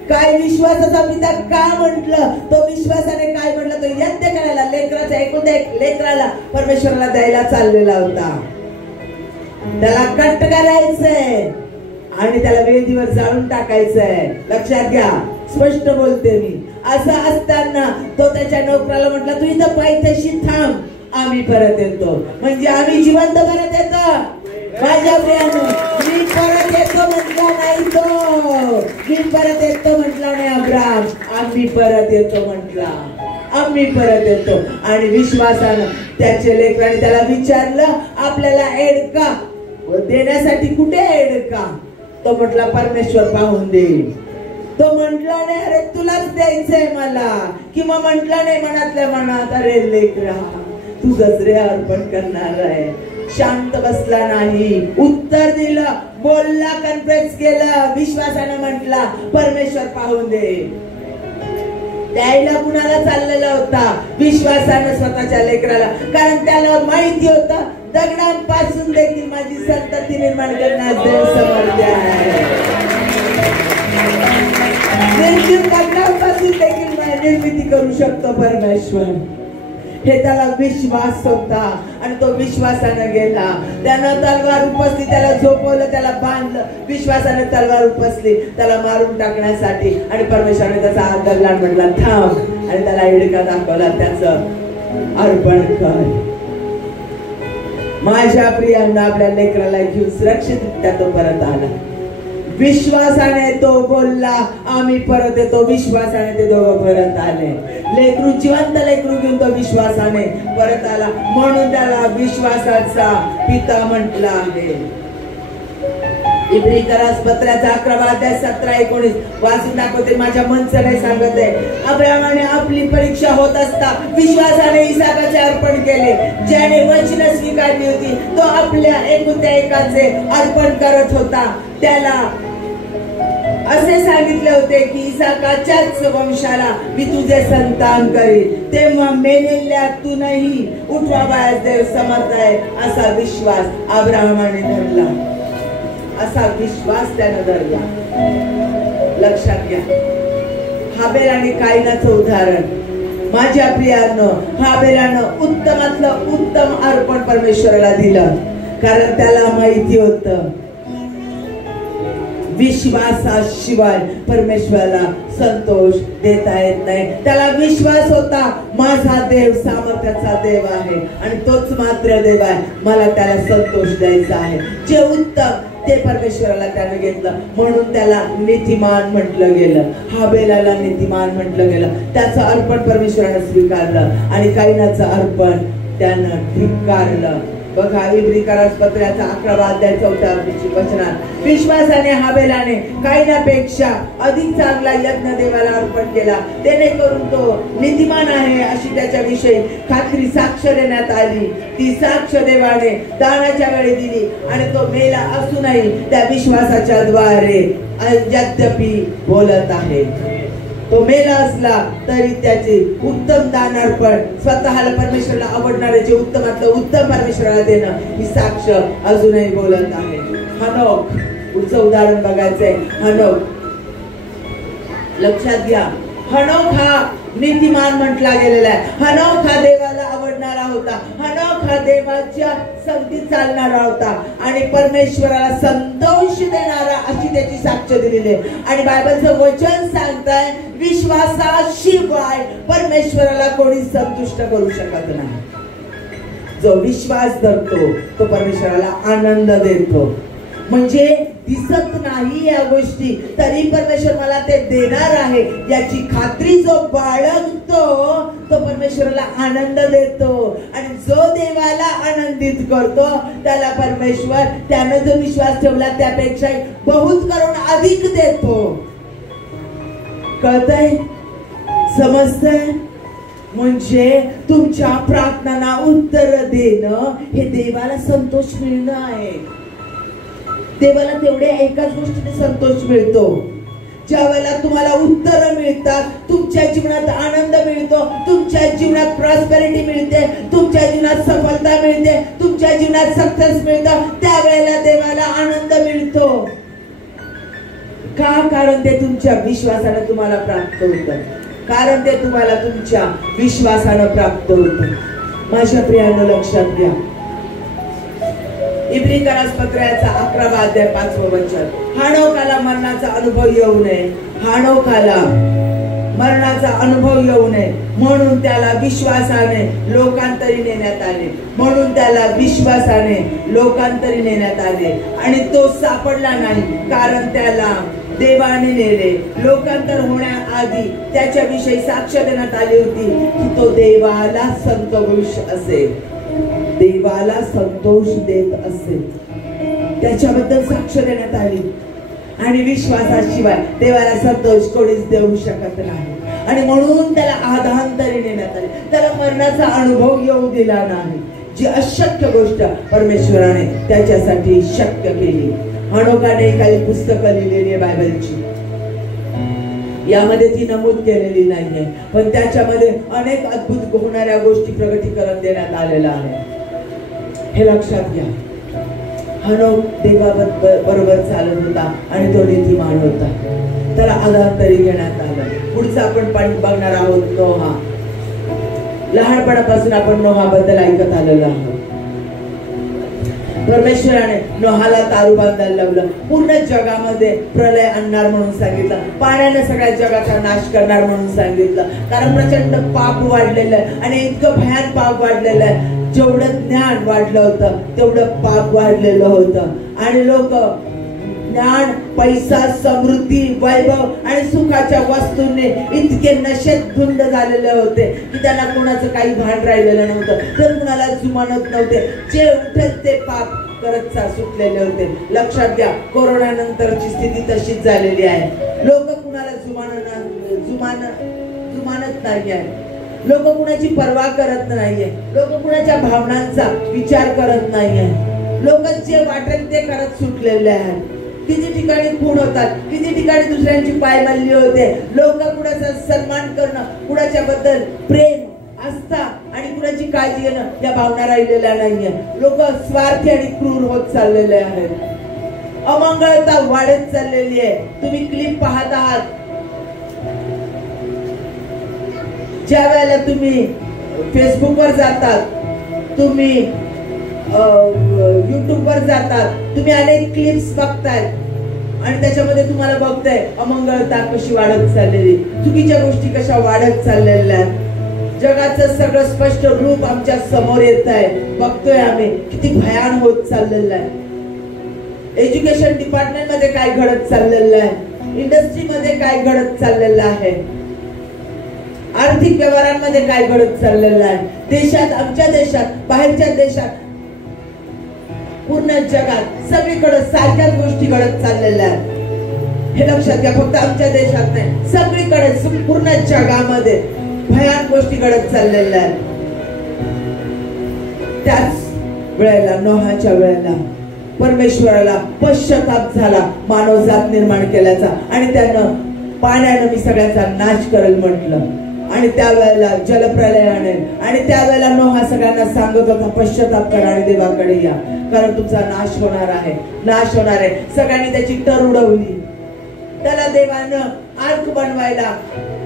काय विश्वासाचा पिता का म्हटलं? तो विश्वासाने काय म्हटलं? तो यज्ञ करायला, लेकराचा एकूण एक लेकराला परमेश्वराला द्यायला चाललेला होता. त्याला कट करायचंय आणि त्याला वेदीवर जाळून टाकायचंय. लक्षात घ्या, स्पष्ट बोलते मी. असं असताना तो त्याच्या नोकराला म्हटला, तू इथं पायथ्याशी थांब, आम्ही परत येतो. म्हणजे आम्ही जिवंत परत येतो. माझ्या प्रियानं, मी परत येतो म्हटला नाही तो. मी परत येतो म्हटला नाही अब्राम, आम्ही परत येतो म्हटला. आम्ही परत येतो. आणि विश्वासानं त्याचे लेकराने त्याला विचारलं, आपल्याला एडका देण्यासाठी कुठे एडका? तो म्हटला, परमेश्वर पाहून देईल. तो म्हटला नाही, अरे तुलाच द्यायचंय मला. किंवा म्हटला नाही मनातल्या मनात, अरे लेकरा तुझंच रे अर्पण करणार आहे. शांत बसला नाही, उत्तर दिलं, बोलला, कन्फ्रेस केलं, विश्वासानं म्हटला, परमेश्वर पाहून दे. द्यायला कुणाला चाललेला होता? विश्वासानं स्वतःच्या लेकराला. कारण त्याला माहिती होतं, दगडांपासून देखील माझी संतती निर्माण करण्यास देव समर्थ आहे. दगडांपासून देखील निर्मिती करू शकतो परमेश्वर. हे त्याला विश्वास होता आणि तो विश्वासानं गेला. त्यानं तलवार उपसली, त्याला झोपवलं, त्याला बांधलं. विश्वासाने तलवार उपसली त्याला मारून टाकण्यासाठी. आणि परमेश्वराने त्याचा हात धरला आणि म्हटला, थांब. आणि त्याला इडका दाखवला, त्याचं अर्पण कर. माझ्या प्रियांना, आपल्या लेकराला घेऊन सुरक्षितरित्या तो परत आला. विश्वासाने तो बोलला, आम्ही परत येतो. विश्वासाने ते दोघं परत आले. लेकरू, जिवंत लेकरू घेऊन तो विश्वासाने परत आला. म्हणून त्याला विश्वासाचा पिता म्हटलं आहे. इब्रिकरास पत्राचा 11 अध्याय 17-19 वाचून दाखवते. माझ्या मनचं नाही सांगत आहे. अब्राहामाने आपली परीक्षा होत असता विश्वासाने इसाकाचे अर्पण केले. ज्याने वचन स्वीकारली होती तो आपल्या एकुलत्या एकाचे अर्पण करत होता. त्याला असे सांगितले होते की इसाकाच्याच वंशाला मी तुझे संतान करीन. तेव्हा मेलेल्यातूनही उठवावयास देव समर्थ आहे असा विश्वास अब्राहामाने धरला. असा विश्वास त्यानं धरला. लक्षात घ्या, हाबेल आणि कायनाचं उदाहरण. माझ्या प्रियानं, हाबेलानं उत्तमातलं उत्तम अर्पण परमेश्वराला दिलं. कारण त्याला माहिती होतं विश्वासाशिवाय परमेश्वराला संतोष देता येत नाही. त्याला विश्वास होता, माझा देव सामर्थ्याचा देव आहे आणि तोच मात्र देव आहे, मला त्याला संतोष द्यायचा आहे. जे उत्तम ते परमेश्वराला त्यानं घेतलं. म्हणून त्याला नीतिमान म्हटलं गेलं. हाबेलाला नीतिमान म्हटलं गेलं. त्याचं अर्पण परमेश्वरानं स्वीकारलं आणि कायनाचं अर्पण त्यानं धिक्कारलं. बघा, इब्रिकरास पत्राचा 11 अध्याय 4 वचनात, विश्वासाने हाबेलाने कायनापेक्षा अधिक चांगला यज्ञ देवाला अर्पण केला. जेणेकरून तो नीतिमान आहे अशी त्याच्याविषयी खात्री साक्ष देण्यात आली. ती साक्ष देवाने दानाच्या वेळी दिली आणि तो मेला असूनही त्या विश्वासाच्या द्वारे यद्यपि बोलत आहे. तो मेला असला तरी त्याचे उत्तम दान अर्पण, स्वतःला परमेश्वराला आवडणारे जे उत्तमातलं उत्तम परमेश्वराला देणं, ही साक्ष अजूनही बोलत आहे. हनोक, पुढचं उदाहरण बघायचंय. हनोक, लक्षात घ्या, हनोक हा नीतिमान म्हटला गेलेला आहे. हनोक हा देवाला आवडणारा होता. हनोक हा देवाच्या संगतीत चालणारा होता आणि परमेश्वराला संतोष देणारा अशी त्याची साक्ष दिलेली आहे. आणि बायबलचं वचन सांगताय, विश्वासाशिवाय परमेश्वराला कोणी संतुष्ट करू शकत नाही. जो विश्वास धरतो तो परमेश्वराला आनंद देतो. म्हणजे दिसत नाही या गोष्टी तरी परमेश्वर मला ते देणार आहे याची खात्री जो बाळगतो तो परमेश्वराला आनंद देतो. आणि जो देवाला आनंदित करतो त्याला परमेश्वर त्याने जो विश्वास ठेवला त्यापेक्षा बहुत करून अधिक देतो. कळतंय? समजतंय? म्हणजे तुमच्या प्रार्थनांना उत्तर देणं हे देवाला संतोष मिळणं आहे. देवाला तेवढ्या एकाच गोष्टीने संतोष मिळतो. ज्या वेळेला तुम्हाला उत्तर मिळतात, तुमच्या जीवनात आनंद मिळतो, तुमच्या जीवनात प्रॉस्पेरिटी मिळते, तुमच्या जीवनात सफलता मिळते, तुमच्या जीवनात सक्सेस मिळतं, त्यावेळेला देवाला आनंद मिळतो. का? कारण ते तुमच्या विश्वासाने तुम्हाला प्राप्त होतं. कारण ते तुम्हाला तुमच्या विश्वासाने प्राप्त होतं. माझ्या प्रियांनो, लक्षात घ्या. इब्रिकरास पत्राचा 11वा अध्याय 5वं वचन. हाणोकाला मरणाचा अनुभव येऊ नये, हाणोकाला मरणाचा अनुभव येऊ नये म्हणून त्याला विश्वासाने लोकांतरी नेण्यात आले, म्हणून त्याला विश्वासाने लोकांतरी नेण्यात आले. आणि तो सापडला नाही, कारण त्याला देवाने नेले. लोकांतर होण्याआधी त्याच्याविषयी साक्ष देण्यात आली होती की तो देवाला संतोष असेल, देवाला संतोष देत असेल. त्याच्याबद्दल साक्ष देण्यात आली. आणि विश्वासाशिवाय देवाला संतोष कोणीच देऊ शकत नाही. आणि म्हणून त्याला आधांतरी नेण्यात आले, त्याला मरणाचा अनुभव येऊ दिला नाही. जी अशक्य गोष्ट परमेश्वराने त्याच्यासाठी शक्य केली. हनोकाने काही पुस्तकं लिहिलेली आहे बायबलची, यामध्ये ती नमूद केलेली नाहीये, पण त्याच्यामध्ये अनेक अद्भुत होणाऱ्या गोष्टी प्रगटीकरण देण्यात आलेला आहे. हे लक्षात घ्या. हनोक देवाबरोबर चालत होता आणि तो नीतिमान होता. त्याला आधांतरी घेण्यात आलं. पुढचं आपण बघणार आहोत नोहा. लहानपणापासून आपण नोहाबद्दल ऐकत आलेलो आहोत. परमेश्वराने नोहाला तारू बांधायला लावलं. पूर्ण जगामध्ये प्रलय आणणार म्हणून सांगितलं. पाण्याने सगळ्या जगाचा नाश करणार म्हणून सांगितलं. कारण प्रचंड पाप वाढलेलं आहे आणि इतकं भयान पाप वाढलेलं आहे. जेवढं ज्ञान वाढलं होतं तेवढं पाप वाढलेलं होतं. आणि लोक ज्ञान, पैसा, समृद्धी, वैभव आणि सुखाच्या वस्तूंनी इतके नशेत धुंद झालेले होते की त्यांना कोणाचं काही भान राहिलेलं नव्हतं. ते कुणाला जुमानत नव्हते. जे उठत ते पाप करत सुटलेले होते. लक्षात घ्या, कोरोना नंतरची स्थिती तशीच झालेली आहे. लोक कुणाला जुमानत नाही आहे. लोक कुणाची पर्वा करत नाहीये. लोक कुणाच्या भावनांचा विचार करत नाहीये. लोक जे वाटेल ते करत सुटलेले आहेत. किती ठिकाणी खून होतात, किती ठिकाणी दुसऱ्यांची पायमल्ली होते. लोक कुणाचा सन्मान करणं, कुणाच्या बद्दल प्रेम, आस्था आणि कुणाची काळजी घेणं या भावना राहिलेल्या नाहीये. लोक स्वार्थी आणि क्रूर होत चाललेले आहेत. अमंगळता वाढत चाललेली आहे. तुम्ही क्लिप पाहत आहात. ज्या वेळेला तुम्ही फेसबुकवर जातात, तुम्ही युट्यूबवर जातात, तुम्ही अनेक क्लिप्स बघताय आणि त्याच्यामध्ये तुम्हाला बघताय अमंगळता कशी वाढत चाललेली, चुकीच्या गोष्टी कशा वाढत चाललेल्या आहेत. जगाचं सगळं स्पष्ट रूप आमच्या समोर येत आहे. बघतोय आम्ही किती भयान होत चाललेलं आहे. एज्युकेशन डिपार्टमेंट मध्ये काय घडत चाललेलं आहे, इंडस्ट्रीमध्ये काय घडत चाललेलं आहे, आर्थिक व्यवहारांमध्ये काय घडत चाललेलं आहे, देशात, आमच्या देशात, बाहेरच्या देशात, पूर्ण जगात सगळीकडे सारख्याच गोष्टी घडत चाललेल्या आहेत. हे लक्षात घ्या. फक्त आमच्या देशात नाही, सगळीकडे पूर्ण जगामध्ये भयान गोष्टी घडत चाललेल्या आहेत. त्याच वेळेला नोहाच्या वेळेला परमेश्वराला पश्चाताप झाला मानवजात निर्माण केल्याचा आणि त्यानं पाण्यानं मी सगळ्यांचा नाश करेल म्हटलं. आणि त्यावेळेला जलप्रलय आणेल. आणि त्यावेळेला नोहा सगळ्यांना सांगत होता, पश्चाताप करा आणि देवाकडे या, कारण तुमचा नाश होणार आहे, नाश होणार आहे. सगळ्यांनी त्याची टर उडवली. त्याला देवानं आर्क बनवायला,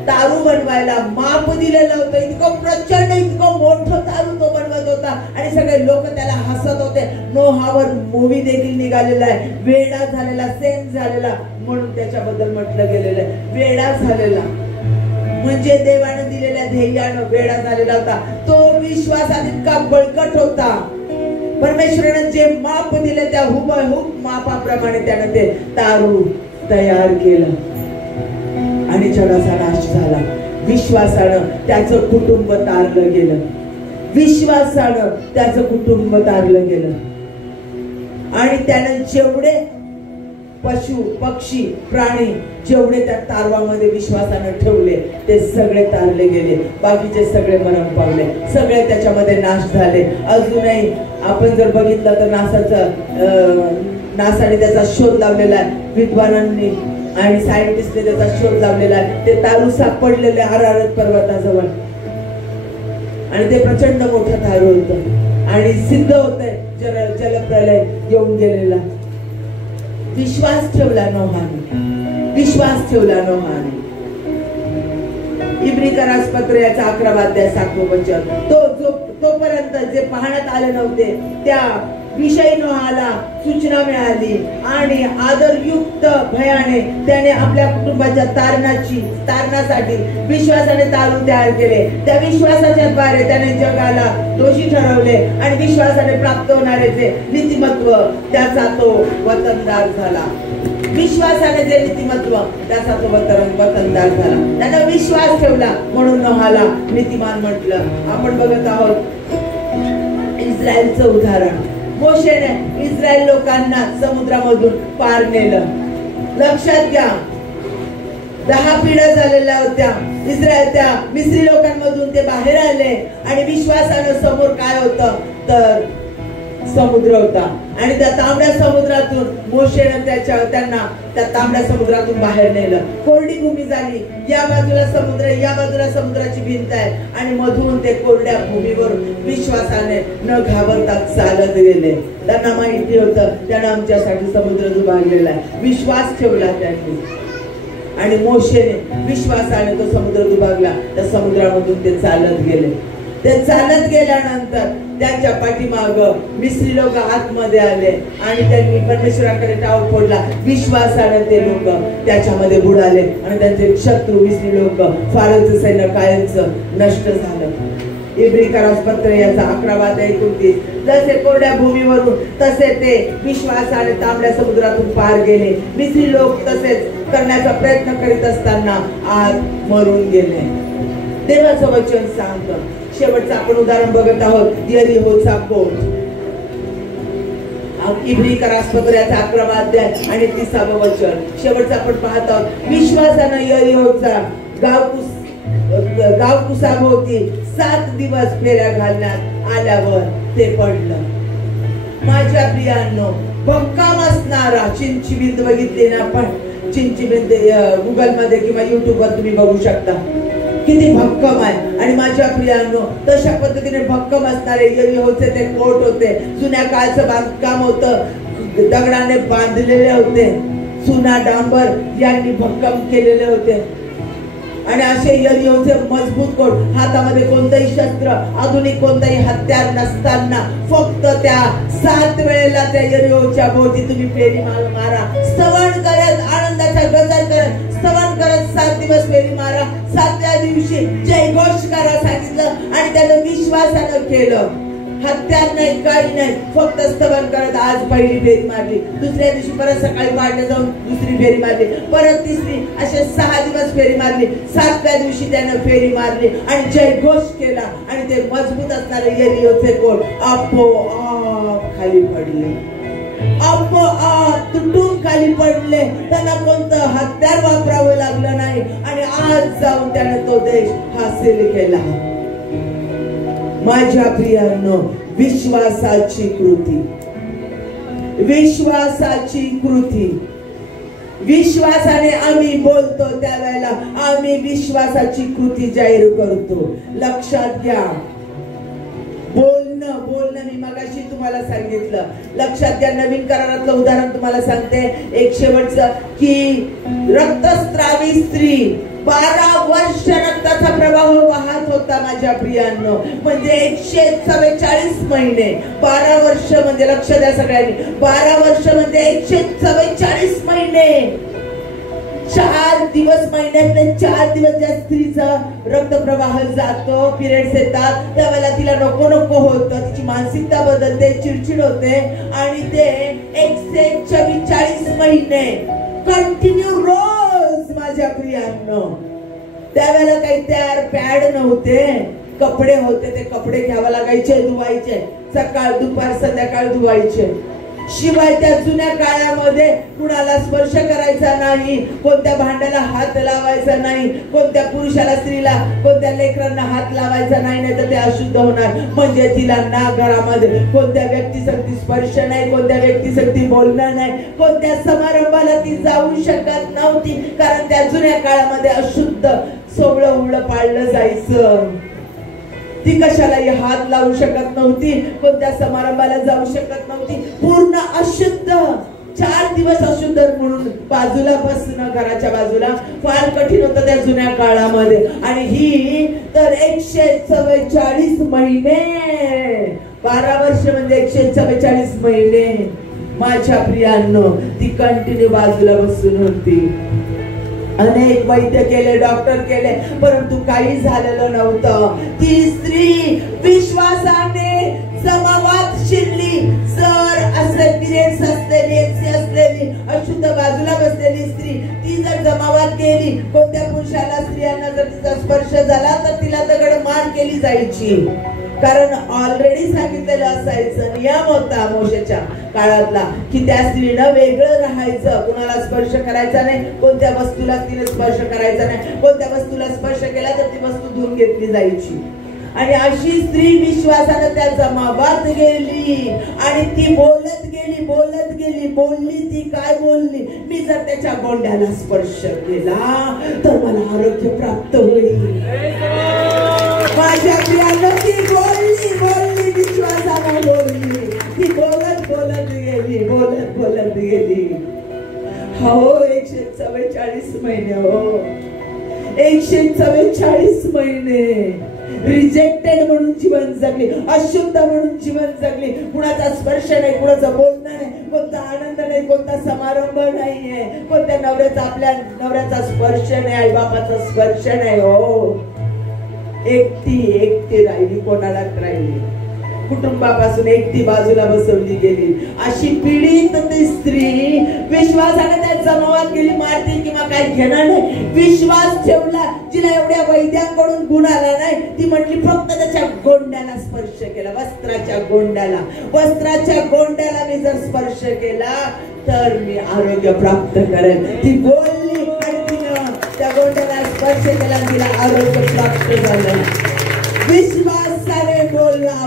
तारू बनवायला माप दिलेलं होतं. इतकं प्रचंड, इतकं मोठं तारू तो बनवत होता आणि सगळे लोक त्याला हसत होते. नोहावर मूवी देखील निघालेला आहे, वेडा झालेला, सेन्स झालेला म्हणून त्याच्याबद्दल म्हटलं गेलेलं आहे. वेडा झालेला म्हणजे देवाने दिलेल्या ध्येयानं वेडा झालेला होता. तो विश्वासात इतका बळकट होता. परमेश्वराने जे माप दिले त्या हुबहूब मापाप्रमाणे त्याने ते तारू तयार केलं आणि जगाचा नाश झाला. विश्वासानं त्याचं कुटुंब तारलं गेलं. विश्वासानं त्याचं कुटुंब तारलं गेलं. आणि त्यानं जेवढे पशु, पक्षी, प्राणी जेवढे त्या तारवामध्ये विश्वासानं ठेवले ते सगळे तारले गेले. बाकीचे सगळे मरण पावले, सगळे त्याच्यामध्ये नाश झाले. अजूनही आपण जर बघितलं तर नासाने त्याचा शोध लावलेला आहे. विद्वानांनी आणि सायंटिस्टने त्याचा शोध लावलेला आहे. ते तारू सापडलेले अरारत पर्वताजवळ आणि ते प्रचंड मोठं तारू होतं आणि सिद्ध होतंय जलप्रलय येऊन गेलेला. विश्वास ठेवला नोहाने, विश्वास ठेवला नोहाने. इब्रिकरास पत्र याचा 11 अध्याय 7 वचन. तोपर्यंत जे पाहण्यात आले नव्हते त्या विषयी नोहाला सूचना मिळाली आणि आदरयुक्त भयाने त्याने आपल्या कुटुंबाच्या तारणासाठी विश्वासाने तारू तयार केले. त्या विश्वासाच्या द्वारे त्याने जगाला दोषी ठरवले आणि विश्वासाने प्राप्त होणारे जे नीतिमत्व त्याचा तो वतनदार झाला. विश्वासाने जे नीतिमत्व त्याचा तो वतनदार झाला. त्याने विश्वास ठेवला म्हणून नोहाला नीतिमान म्हटलं. आपण बघत आहोत इस्रायलचं उदाहरण. मोशेने इस्रायल लोकांना समुद्रामधून पार नेलं. लक्षात घ्या 10 पिढ्या झालेल्या होत्या. इस्रायल त्या मिस्री लोकांमधून ते बाहेर आले आणि विश्वासानं समोर काय होतं तर समुद्र होता आणि त्या तांबड्या समुद्रातून मोशेने त्यांना त्या तांबड्या समुद्रातून बाहेर नेलं. कोरडी भूमी झाली. या बाजूला समुद्र, या बाजूला समुद्राची भिंत आहे आणि मधून ते कोरड्या भूमीवर विश्वासाने न घाबरता चालत गेले. त्यांना माहिती होतं त्यांना आमच्यासाठी समुद्र दुभागलेला आहे. विश्वास ठेवला त्यांनी आणि मोशेने विश्वासाने तो समुद्र दुभागला. त्या समुद्रामधून ते चालत गेले. ते चालत गेल्यानंतर त्यांच्या पाठीमाग मिस्री लोक आतमध्ये आले आणि त्यांनी परमेश्वराकडे टाव फोडला. विश्वासाने ते लोक त्याच्यामध्ये बुडाले आणि त्यांचे शत्रू मिस्री लोक फारोचं सैन्य कायमचं नष्ट झालं. इब्रिकरास पत्र याचा 11 अध्याय 29. जसे कोरड्या भूमीवरून तसे ते विश्वासाने तांबड्या समुद्रातून पार गेले. मिस्री लोक तसेच करण्याचा प्रयत्न करीत असताना आज मरून गेले. देवाचं वचन सांगतं. शेवटचं आपण उदाहरण बघत आहोत यरीहोचा कोट. इब्रिकरास पत्र याचा 11 अध्याय आणि 30 वचन. शेवटचं आपण पाहत आहोत. विश्वासानं यरीहोचा गावकुसाभोवती 7 दिवस फेऱ्या घालण्यात आल्यावर ते पडलं. माझ्या प्रियांनो, भक्कम असणारा चिंचबिंद बघितली ना आपण. चिंचबिंद गुगल मध्ये किंवा युट्यूब वर तुम्ही बघू शकता. किती भक्कम आहे. आणि माझ्या प्रियांनो, तशा पद्धतीने भक्कम असणारे यरीहोचे ते कोट होते. जुन्या काळचं बांधकाम होतं. दगडाने बांधलेले होते. चुना डांबर यांनी भक्कम केलेले होते आणि असे यरीहोचे मजबूत कोट. हातामध्ये कोणतंही शस्त्र, आधुनिक कोणताही हत्यार नसताना फक्त त्या 7 वेळेला त्या यरीहोच्या भोवती तुम्ही फेरी मारा. स्तवन करत, आनंदाचा गजर करत स्तवन करत 7 दिवस फेरी मारा. 7व्या दिवशी जय घोष करा सांगितलं आणि त्यानं विश्वासानं केलं. हत्यार नाही, काही नाही, फक्त स्तवन करत आज पहिली फेरी मारली. दुसऱ्या दिवशी परत सकाळी पहाटे जाऊन दुसरी फेरी मारली. परत तिसरी. असे 6 दिवस फेरी मारली. 7व्या दिवशी त्यानं फेरी मारली आणि जय घोष केला आणि ते मजबूत असणारे यरीहोचे कोट आपोआप खाली पडले. आपोआप तुटून खाली पडले. त्यांना कोणतं हत्यार वापरावं लागलं नाही आणि आज जाऊन त्याने तो देश हासिल केला. माझ्या प्रियांनो, विश्वासाची कृती, विश्वासाची कृती. विश्वासाने आम्ही बोलतो त्यावेळेला आम्ही विश्वासाची कृती जाहीर करतो. लक्षात घ्या. बोलणं मी मगाशी तुम्हाला सांगितलं. लक्षात घ्या. नवीन करारातलं उदाहरण तुम्हाला सांगते. एक शेवटचं की रक्तस्रावी स्त्री 12 वर्ष रक्ताचा प्रवाह वाहत होता. माझ्या प्रियांनो, म्हणजे 144 महिने. 12 वर्ष म्हणजे लक्ष द्या सगळ्यांनी. 12 वर्ष म्हणजे 144 महिने. 4 दिवस, महिन्यातले 4 दिवस ज्या स्त्रीचा रक्तप्रवाह जातो, पिरियड्स येतात, त्यावेळेला तिला नको नको होतं. तिची मानसिकता बदलते, चिडचिड होते आणि ते 144 महिने कंटिन्यू रोज. माझ्या प्रियांनो, त्यावेळेला काही तयार पॅड नव्हते. कपडे होते, ते कपडे घ्यावे लागायचे, धुवायचे. सकाळ दुपार संध्याकाळ धुवायचे. शिवाय त्या जुन्या काळामध्ये कुणाला स्पर्श करायचा नाही, कोणत्या भांड्याला हात लावायचा नाही, कोणत्या पुरुषाला, स्त्रीला, कोणत्या लेकरांना हात लावायचा नाही, नाही तर ते अशुद्ध होणार. म्हणजे तिला ना घरामध्ये कोणत्या व्यक्तीसाठी स्पर्श नाही, कोणत्या व्यक्तीसाठी बोलणं नाही, कोणत्या समारंभाला ती जाऊ शकत नव्हती, कारण त्या जुन्या काळामध्ये अशुद्ध सोवळं उवळं पाळलं जायचं. ती कशालाही हात लावू शकत नव्हती, कोणत्या समारंभाला जाऊ शकत नव्हती, पूर्ण अशुद्ध. 4 दिवस अशुद्ध म्हणून बाजूला बसणं, घराच्या बाजूला फार कठीण होतं त्या जुन्या काळामध्ये. आणि ही तर 144 महिने, 12 वर्ष म्हणजे 144 महिने माझ्या प्रियांनो ती कंटिन्यू बाजूला बसून होती. अनेक वैद्य केले, डॉक्टर केले, परंतु काही झालेलं नव्हतं. ती स्त्री विश्वासाने जमावात शिरली. जर असं पिरियड्स असलेली अशुद्ध बाजूला बसलेली स्त्री ती जर जमावात गेली, कोणत्या पुरुषाला, स्त्रियांना जर तिचा स्पर्श झाला तर तिला दगड मार केली जायची. कारण ऑलरेडी सांगितलेलं असायचं, नियम होता मोशेच्या काळातला, की त्या स्त्रीनं वेगळं राहायचं, कुणाला स्पर्श करायचा नाही, कोणत्या वस्तूला तिने स्पर्श करायचा नाही, कोणत्या वस्तूला स्पर्श केला तर ती वस्तू धुवून घेतली जायची. आणि अशी स्त्री विश्वासानं त्या जमावात गेली आणि ती बोलत गेली, बोलली. ती काय बोलली? मी जर त्याच्या गोंड्याला स्पर्श केला तर मला आरोग्य प्राप्त होईल. माझ्या प्रियानं ती बोलली, विश्वासानं बोलली. ती बोलत गेली. हो 144 महिने, हो 144 महिने रिजेक्टेड म्हणून जीवन जगली, अशुद्ध म्हणून जीवन जगली. कुणाचा स्पर्श नाही, कुणाचं बोलणं नाही, कोणता आनंद नाही, कोणता समारंभ नाहीये, कोणत्या नवऱ्याचा, आपल्या नवऱ्याचा स्पर्श नाही, आईबापाचा स्पर्श नाही. हो एकटी राहिली, कोणालाच राहिली, कुटुंबापासून एकटी बाजूला बसवली गेली. अशी पीडित ती स्त्री विश्वासाने त्या जमावात गेली. मारतील किंवा काय घेणार नाही, विश्वास ठेवला. जिला एवढ्या वैद्यांकडून गुण आला नाही, ती म्हटली फक्त त्याच्या गोंड्याला स्पर्श केला, वस्त्राच्या गोंड्याला मी जर स्पर्श केला तर मी आरोग्य प्राप्त करेन. ती बोलली आणि तिनं त्या गोंड्याला स्पर्श केला, तिला आरोग्य प्राप्त झालं. विश्वासाने बोला.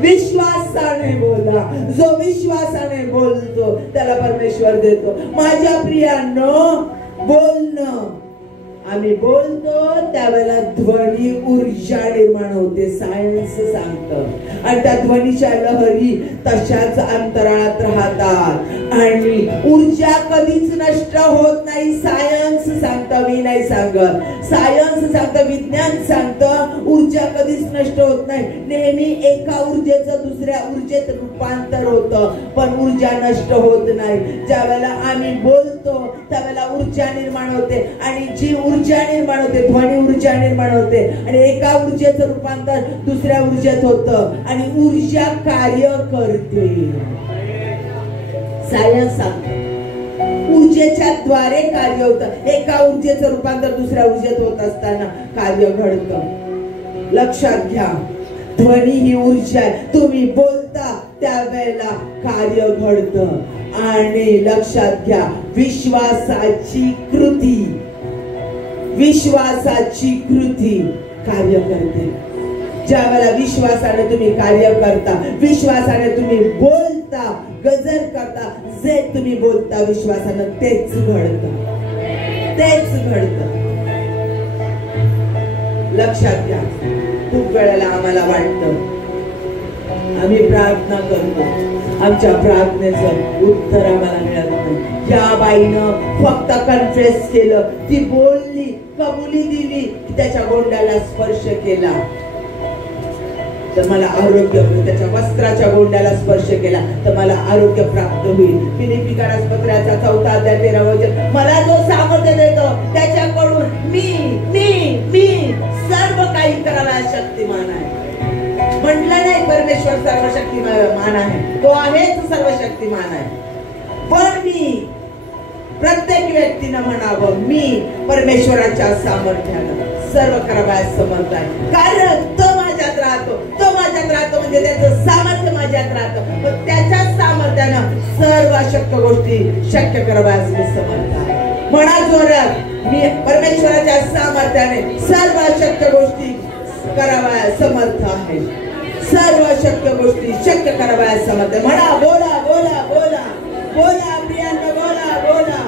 विश्वासाने बोला. जो विश्वासाने बोलतो त्याला परमेश्वर देतो. माझ्या प्रियांनो, बोलणं, आम्ही बोलतो त्यावेळेला ध्वनी ऊर्जा निर्माण होते, सायन्स सांगतं. आणि त्या ध्वनीच्या लहरी तशाच अंतराळात राहतात आणि ऊर्जा कधीच नष्ट होत नाही. सायन्स सांगतं, मी नाही सांगत. सायन्स सांगतं, विज्ञान सांगतं, ऊर्जा कधीच नष्ट होत नाही. नेहमी एका ऊर्जेचं दुसऱ्या ऊर्जेत रूपांतर होतं, पण ऊर्जा नष्ट होत नाही. ज्या वेळेला आम्ही बोलतो त्यावेळेला ऊर्जा निर्माण होते आणि जी ऊर्जा निर्माण होते, ध्वनी ऊर्जा निर्माण होते आणि एका ऊर्जेचं रूपांतर दुसऱ्या ऊर्जेत होतं आणि ऊर्जा कार्य करते. सायन्स सांगतं ऊर्जेच्या द्वारे कार्य होतं. एका ऊर्जेचं रूपांतर दुसऱ्या ऊर्जेत होत असताना कार्य घडतं. लक्षात घ्या, ध्वनी ही ऊर्जा आहे. तुम्ही बोलता त्यावेळेला कार्य घडतं. आणि लक्षात घ्या, विश्वासाची कृती कार्य करते. ज्या वेळेला विश्वासाने तुम्ही कार्य करता, विश्वासाने तुम्ही बोलता, गजर करता, जे तुम्ही बोलता विश्वासानं तेच घडतं. लक्षात घ्या. खूप वेळेला आम्हाला वाटतं, आम्ही प्रार्थना करतो, आमच्या प्रार्थनेचं उत्तर आम्हाला मिळत नाही. या बाईनं फक्त कन्फेस केलं, ती बोलली, कबुली दिली, त्याच्या गोंड्याला स्पर्श केला तर मला आरोग्य होईल, त्याच्या वस्त्राच्या गोंड्याला स्पर्श केला तर मला आरोग्य प्राप्त होईल. फिलिप्पियरास पत्राचा 4 अध्याय 13 वचन, मला जो सामर्थ्य देतो त्याच्याकडून मी सर्व काही करायला शक्तिमान आहे. म्हटलं नाही परमेश्वर सर्वशक्तिमान आहे, तो आहेच सर्वशक्तिमान आहे. पण मी प्रत्येक व्यक्तीनं म्हणावं, मी परमेश्वराच्या सामर्थ्यानं सर्व करावयास समर्थ आहे. कारण तो माझ्यात राहतो, तो माझ्या माझ्यात राहतो म्हणजे त्याचं सामर्थ्य माझ्यात राहतं. पण त्याच्या सामर्थ्यानं सर्व अशक्य गोष्टी शक्य कराव्यास मी समर्थ आहे. म्हणा जोरात, मी परमेश्वराच्या सामर्थ्याने सर्व अशक्य गोष्टी कराव्यास समर्थ आहे. सर्व शक्य गोष्टी शक्य कराव्यास समर्थ आहे. म्हणा, बोला बोला बोला बोला प्रियांना, बोला बोला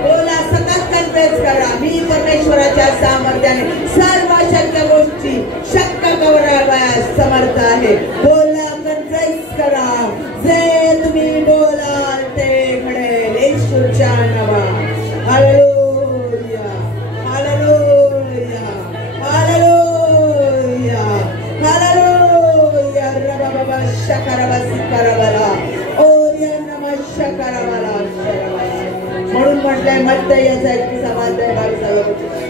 बोला, सतत कन्फेस करा, मी परमेश्वराच्या सामर्थ्याने सर्व शक्य गोष्टी शक्य कराव्यास समर्थ आहे. बोला, कन्फेस करा, जे तुम्ही बोलाल ते घडेल. येशूच्या नावात. Hallelujah, hallelujah, hallelujah, hallelujah. रबा बाबा शकारबा सिकारबाला, ओरिया नमः शकारबाला शकारबाला. म्हणून म्हटलंय मत्तई याचा 21 अध्याय 22 वचन.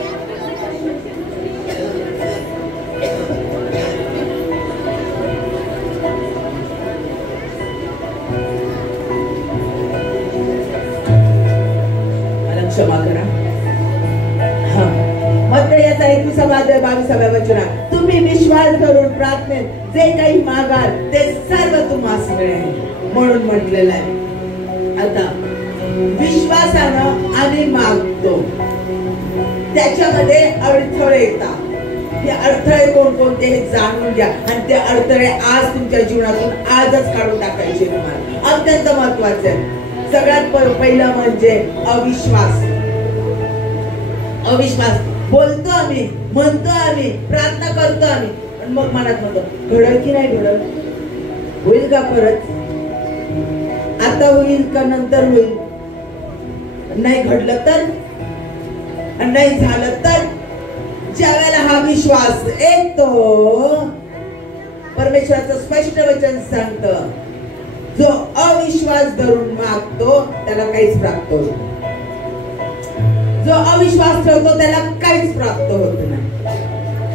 क्षमा करा. मत्तई याचा 21 अध्याय 22 वचनात, तुम्ही विश्वास करून प्रार्थनेत जे काही मागाल ते सर्व तुम्हास मिळेल म्हणून म्हटलेलं आहे. आता विश्वासानं आम्ही मागतो, त्याच्यामध्ये अडथळे येतात. हे अडथळे कोणकोणते हे जाणून घ्या आणि ते अडथळे आज तुमच्या जीवनातून आजच काढून टाकायचे. तुम्हाला अत्यंत महत्वाचे आहे. सगळ्यात पहिलं म्हणजे अविश्वास. अविश्वास. बोलतो आम्ही, म्हणतो आम्ही, प्रार्थना करतो आम्ही, पण मग मनात म्हणतो घडल की नाही घडल, होईल का परत, आता होईल का नंतर होईल, नाही घडलं तर, नाही झालं तर. ज्या वेळेला हा विश्वास येतो, परमेश्वराचं स्पष्ट वचन सांगतं, जो अविश्वास धरून मागतो त्याला काहीच प्राप्त होत नाही. जो अविश्वास ठेवतो त्याला काहीच प्राप्त होत नाही.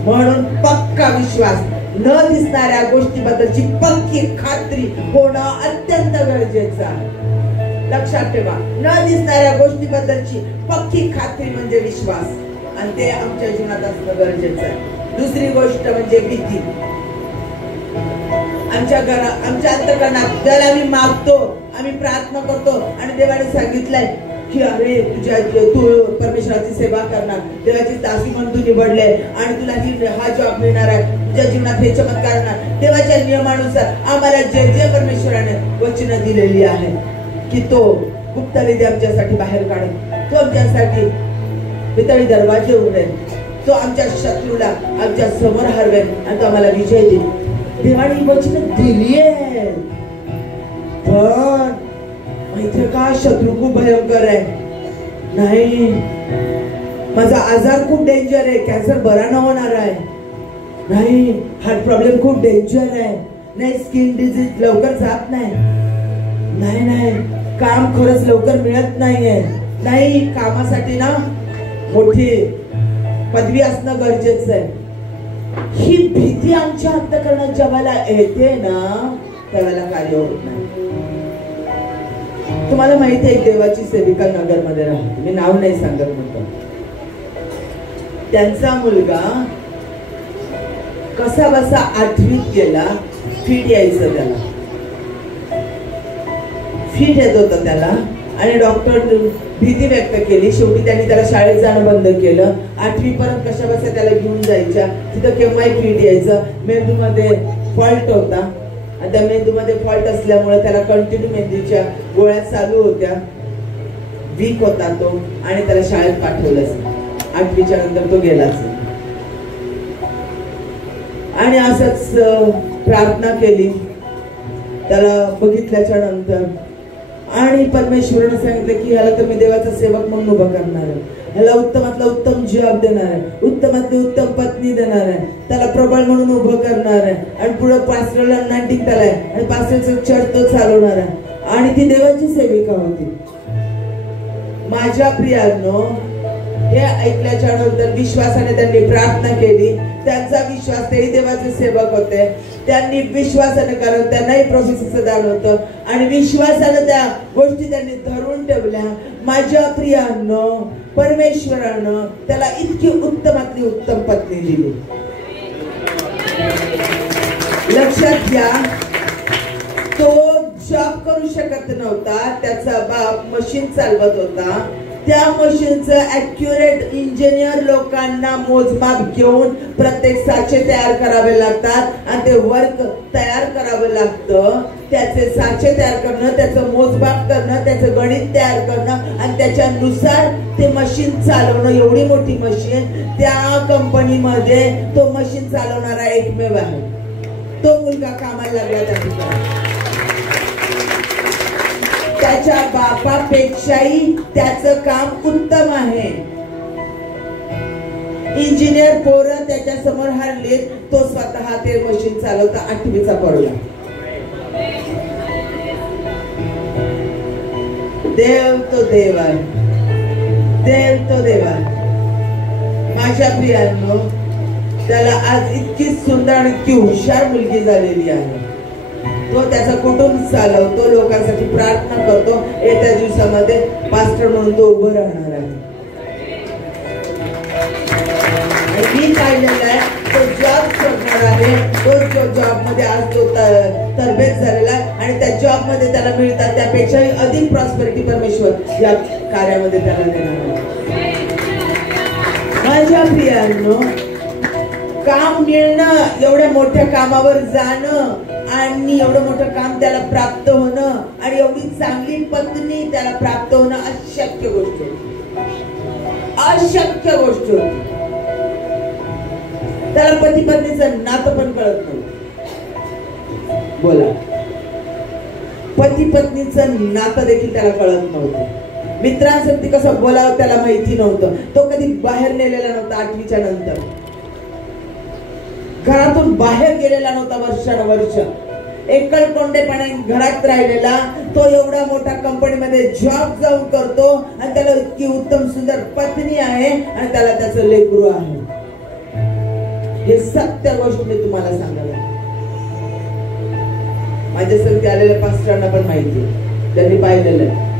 म्हणून पक्का विश्वास, न दिसणाऱ्या गोष्टीबद्दलची पक्की खात्री होणं अत्यंत गरजेचं आहे. लक्षात ठेवा, न दिसणाऱ्या गोष्टीबद्दलची पक्की खात्री म्हणजे विश्वास, आणि ते आमच्या जीवनात असणं गरजेचं आहे. दुसरी गोष्ट म्हणजे भीती. आमच्या घरात, आमच्या अंतःकरणात ज्याला आम्ही मागतो, आम्ही प्रार्थना करतो आणि देवाने सांगितलंय की अरे तू परमेश्वराची सेवा करणार, देवाची दासी म्हणून तू निवडले आणि तुला हा जॉब मिळणार आहे, तुझ्या जीवनात हे चमत्कार होणार. देवाच्या नियमानुसार आम्हाला जे जे परमेश्वराने वचनं दिलेली आहे की तो गुप्त निधी आमच्यासाठी बाहेर काढेल, तो आमच्यासाठी पितळी दरवाजे उघडेल, तो आमच्या शत्रूला आमच्या समोर हरवेल आणि तो आम्हाला विजय देईल. देवाने वचन दिली आहे. पण माहितीये का, शत्रू खूप भयंकर आहे. नाही, माझा आजार खूप डेंजर आहे, कॅन्सर बरा न होणार आहे, नाही हार्ट प्रॉब्लेम खूप डेंजर आहे, नाही स्किन डिजीज लवकर जात नाही, नाही नाही काम खरंच लवकर मिळत नाहीये, नाही कामासाठी ना मोठी पदवी असणं गरजेचं आहे. ही भीती आमच्या अंतःकरणात जेव्हा येते ना त्यावेळेला कार्य होत नाही. तुम्हाला माहिती आहे, देवाची सेविका नगरमध्ये राहते, मी नाव नाही सांगत म्हणतो. त्यांचा मुलगा कसा बसा 8वीत गेला, फीट यायचं त्याला, फीट येत होतं त्याला, आणि डॉक्टर भीती व्यक्त केली. शेवटी त्यांनी त्याला शाळेत जाणं बंद केलं. 8वी पर्यंत कशा बसा त्याला घेऊन जायच्या, तिथं केव्हाही फीट यायचं. मेंदूमध्ये फॉल्ट होता आणि त्या मेंदूमध्ये फॉल्ट असल्यामुळे त्याला कंटिन्यू मेंदूच्या गोळ्या चालू होत्या, वीक होता तो, आणि त्याला शाळेत पाठवलंच. 8वीच्या नंतर तो गेलाच. आणि असंच प्रार्थना केली त्याला बघितल्याच्या नंतर, आणि परमेश्वराने सांगितलं की ह्याला तर मी देवाचा सेवक म्हणून उभा करणार आहे, ह्याला उत्तमातला उत्तम जॉब देणार आहे, उत्तमातली उत्तम पत्नी देणार आहे, त्याला प्रबळ म्हणून उभं करणार आहे, आणि पुढे पास्टरला अनाइंटिंग त्याला आहे, आणि पास्टरचं चर्च तो चालवणार आहे. आणि ती देवाची सेविका होती. माझ्या प्रियांनो, हे ऐकल्याच्या नंतर विश्वासाने त्यांनी प्रार्थना केली. त्यांचा विश्वास, तेही देवाचे सेवक होते, त्यांनी विश्वासाने, कारण त्यांनाही प्रोफेसरचं दान होतं, आणि विश्वासाने त्या गोष्टी त्यांनी धरून ठेवल्या. माझ्या प्रियांनो, परमेश्वरानं त्याला इतकी उत्तमातली उत्तम पत्नी दिली. लक्षात घ्या, तो जॉब करू शकत नव्हता, त्याचा बाप मशीन चालवत होता. त्या मशीनचं ॲक्युरेट इंजिनियर लोकांना मोजमाप घेऊन प्रत्येक साचे तयार करावे लागतात आणि ते वर्क तयार करावं लागतं. त्याचे साचे तयार करणं, त्याचं मोजमाप करणं, त्याचं गणित तयार करणं आणि त्याच्यानुसार ते मशीन चालवणं. एवढी मोठी मशीन त्या कंपनीमध्ये तो मशीन चालवणारा एकमेव आहे. तो मुलगा कामाला लागला त्या ठिकाणी. त्याच्या बापापेक्षाही त्याचं काम उत्तम आहे. इंजिनियर पोरं त्याच्या समोर हरले, तो स्वतः ते मशीन चालवता 8वीचा पडला. देव तो देव आहे, देव तो देव आहे. माझ्या प्रियांनो, त्याला आज इतकी सुंदर आणि इतकी हुशार मुलगी झालेली आहे. तो त्याचा कुटुंब चालवतो, लोकांसाठी प्रार्थना करतो. येत्या दिवसामध्ये पास्टर म्हणून तो उभं राहणार आहे. मी पाहिलेला आहे, तो जॉब करणार आहे. तो जॉब मध्ये आज तो तरबेज झालेला आहे आणि त्या जॉब मध्ये त्याला मिळतात त्यापेक्षाही अधिक प्रॉस्पेरिटी परमेश्वर या कार्यामध्ये त्याला देणार आहे. माझ्या प्रियांनो, काम मिळणं, एवढ्या मोठ्या कामावर जाणं आणि एवढं मोठं काम त्याला प्राप्त होणं आणि एवढी चांगली पत्नी त्याला प्राप्त होणं अशक्य गोष्ट होती. अशक्य गोष्ट होती. त्याला पती पत्नीचं नातं पण कळत नव्हतं. बोला, पती पत्नीचं नातं देखील त्याला कळत नव्हतं. मित्रांसाठी कसं बोलावं त्याला माहिती नव्हतं. तो कधी बाहेर नेलेला नव्हता. 8वीच्या नंतर घरातून बाहेर गेलेला नव्हता. वर्षानुवर्ष एकलकोंडेपणे घरात राहिलेला तो एवढा मोठा कंपनीमध्ये जॉब जाऊन करतो आणि त्याला इतकी उत्तम सुंदर पत्नी आहे आणि त्याला त्याचं लेकरू आहे. हे सत्य गोष्ट मी तुम्हाला सांगायला. माझ्यासारखे आलेल्या पास्टरांना पण माहिती, त्यांनी पाहिलेलं आहे.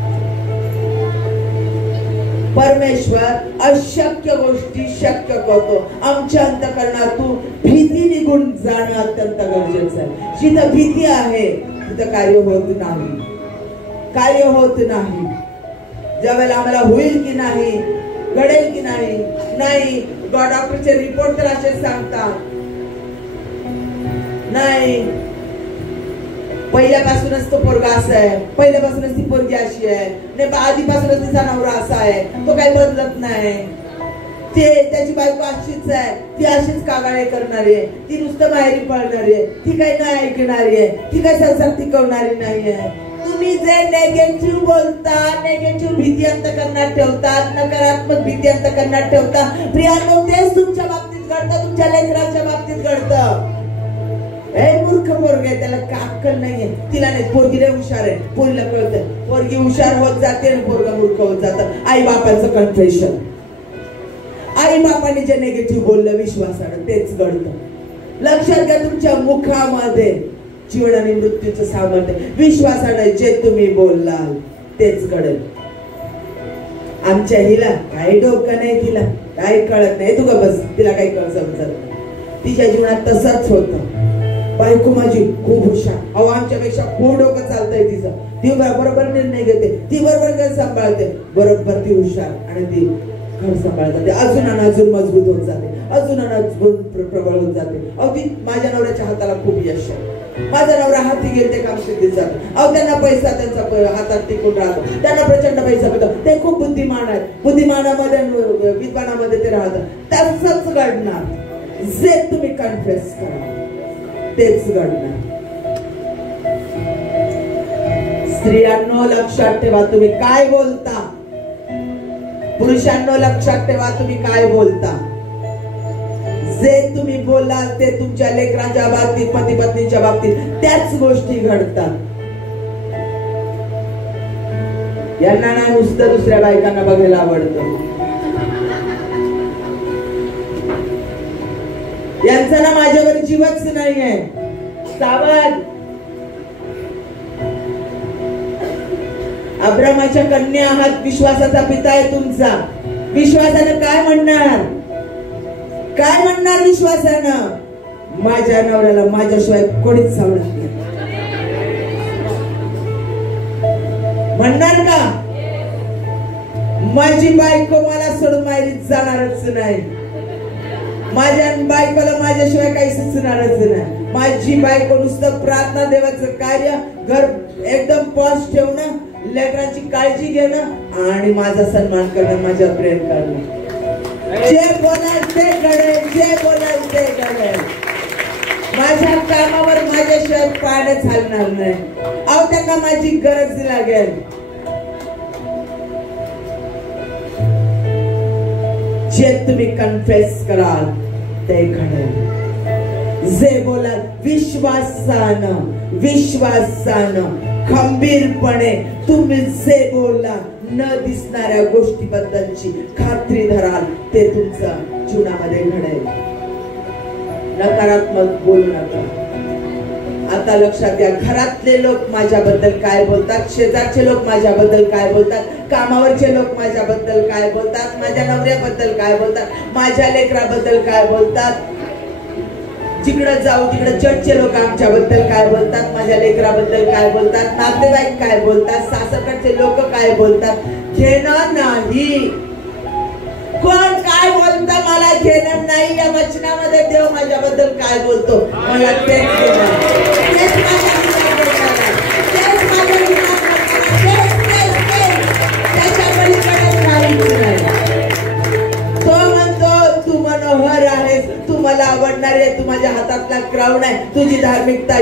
परमेश्वर अशक्य गोष्टी शक्य करतो. आमच्या अंतःकरणातून भीती निघून जाणं अत्यंत गरजेचं आहे. जिथं भीती आहे तिथं कार्य होत नाही. कार्य होत नाही. ज्यावेळेला आम्हाला होईल की नाही, घडेल की नाही, नाही डॉक्टरचे रिपोर्ट तर असे सांगतात, नाही पहिल्यापासूनच तो पोरगा असा आहे, पहिल्यापासूनच ती पोरगी अशी आहे, नाही आधीपासूनच तिचा नवरा असा आहे, तो काही बदलत नाही, ते त्याची बायको अशीच आहे, ती अशीच कागाळे करणारी आहे, ती नुसतं माहेरी पळणारी आहे, ती काही नाही ऐकणारी आहे, ती काही संसार टिकवणारी नाही आहे. तुम्ही जे नेगेटिव्ह बोलता, नेगेटिव्ह भीती अंतःकरणात ठेवतात, नकारात्मक भीती अंतःकरणात ठेवता, प्रियांनो तेच तुमच्या बाबतीत घडतं, तुमच्या लेकरांच्या बाबतीत घडतं. मूर्ख पोरग आहे, त्याला का अक्कल नाहीये, तिला नाही, पोरगी लय हुशार आहे, पोरीला कळतं, पोरगी हुशार होत जाते आणि पोरगा मूर्ख होत जातं. आई बापांचं कन्फेशन, आई बापांनी जे नेगेटिव्ह बोललं विश्वासानं तेच घडतं. लक्षात घ्या, तुमच्या मुखामध्ये जीवन आणि मृत्यूचं सामर्थ्य. विश्वासानं जे तुम्ही बोललाल तेच घडेल. आमच्या हिला काही डोकं नाही, तिला काही कळत नाही, तू का बस, तिला काही समजत. तिच्या जीवनात तसंच होतं. बायको माझी खूप हुशार, अहो आमच्यापेक्षा खूप डोकं चालतंय तिचं, ती बरोबर निर्णय घेते, ती बरोबर घर सांभाळते, बरोबर ती हुशार आणि ती घर सांभाळते, अजून मजबूत होत जाते, अजून प्रबळ होत जाते. अहो ती माझ्या नवऱ्याच्या हाताला खूप यश आहे, माझा नवरा हाती गेल ते काम सिद्धीत जातो. अहो त्यांना पैसा त्यांचा हातात टिकून राहतो, त्यांना प्रचंड पैसा मिळतो, ते खूप बुद्धिमान आहेत, बुद्धिमानामध्ये विद्वानामध्ये ते राहतात. तसंच घडणार. जे तुम्ही कन्फेस करा तेच घडणार. स्त्रियांनो लक्षात ठेवा तुम्ही काय बोलता, पुरुषांनो लक्षात ठेवा तुम्ही काय बोलता. जे तुम्ही बोलाल ते तुमच्या लेकरांच्या बाबतीत, पती पत्नीच्या बाबतीत त्याच गोष्टी घडतात. यांना ना नुसतं दुसऱ्या बायकांना बघायला आवडतं, यांचा ना माझ्यावर जीवच नाहीये. सावध. अब्रामाच्या कन्या आहात, विश्वासाचा पिता आहे तुमचा. विश्वासानं काय म्हणणार, काय म्हणणार विश्वासानं? माझ्या नवऱ्याला माझ्याशिवाय कोणीच आवडत नाही म्हणणार का? माझी बायको मला सोडून माहेरीत जाणारच नाही, माझ्या बायकोला माझ्याशिवाय काही सुचणारच नाही. माझी बायको नुसतं प्रार्थना, देवाचं कार्य, घर एकदम पॉश ठेवणं, लेकरांची काळजी घेणं आणि माझा सन्मान करणं, माझ्यावर प्रेम करणं. जे बोलाल ते घडेल, जे बोलाल ते घडेल. माझ्या कामावर माझ्याशिवाय पाण्याच हलणार नाही. अहो त्यांना माझी गरज लागेल. जे तुम्ही कन्फेस कराल ते घडेल. जे बोलाल विश्वासानं, विश्वासानं, खंबीरपणे तुम्ही जे बोलला, न दिसणाऱ्या गोष्टीबद्दलची खात्री धराल, ते तुमच्या जीवनामध्ये घडेल. नकारात्मक बोलू नका. आता लक्षात घ्या, घरातले लोक माझ्याबद्दल काय बोलतात, शेजारचे लोक माझ्याबद्दल काय बोलतात, कामावरचे लोक माझ्याबद्दल काय बोलतात, माझ्या नवऱ्याबद्दल काय बोलतात, माझ्या लेकराबद्दल काय बोलतात, जिकडे जाऊ तिकडे चर्चचे लोक आमच्याबद्दल काय बोलतात, माझ्या लेकराबद्दल काय बोलतात, नातेवाईक काय बोलतात, सासरकडचे लोक काय बोलतात, घेणं नाही. कोण काय बोलतं मला घेणं नाही. या वचनामध्ये देव माझ्याबद्दल काय बोलतो मला तेच घेणं, तेच माझ्या त्याच्या पलीकडे काहीच नाही. तो म्हणतो तू मनोहर आहेस, तू मला आवडणार आहे, तू माझ्या हातातला क्राऊन आहे, तुझी धार्मिकता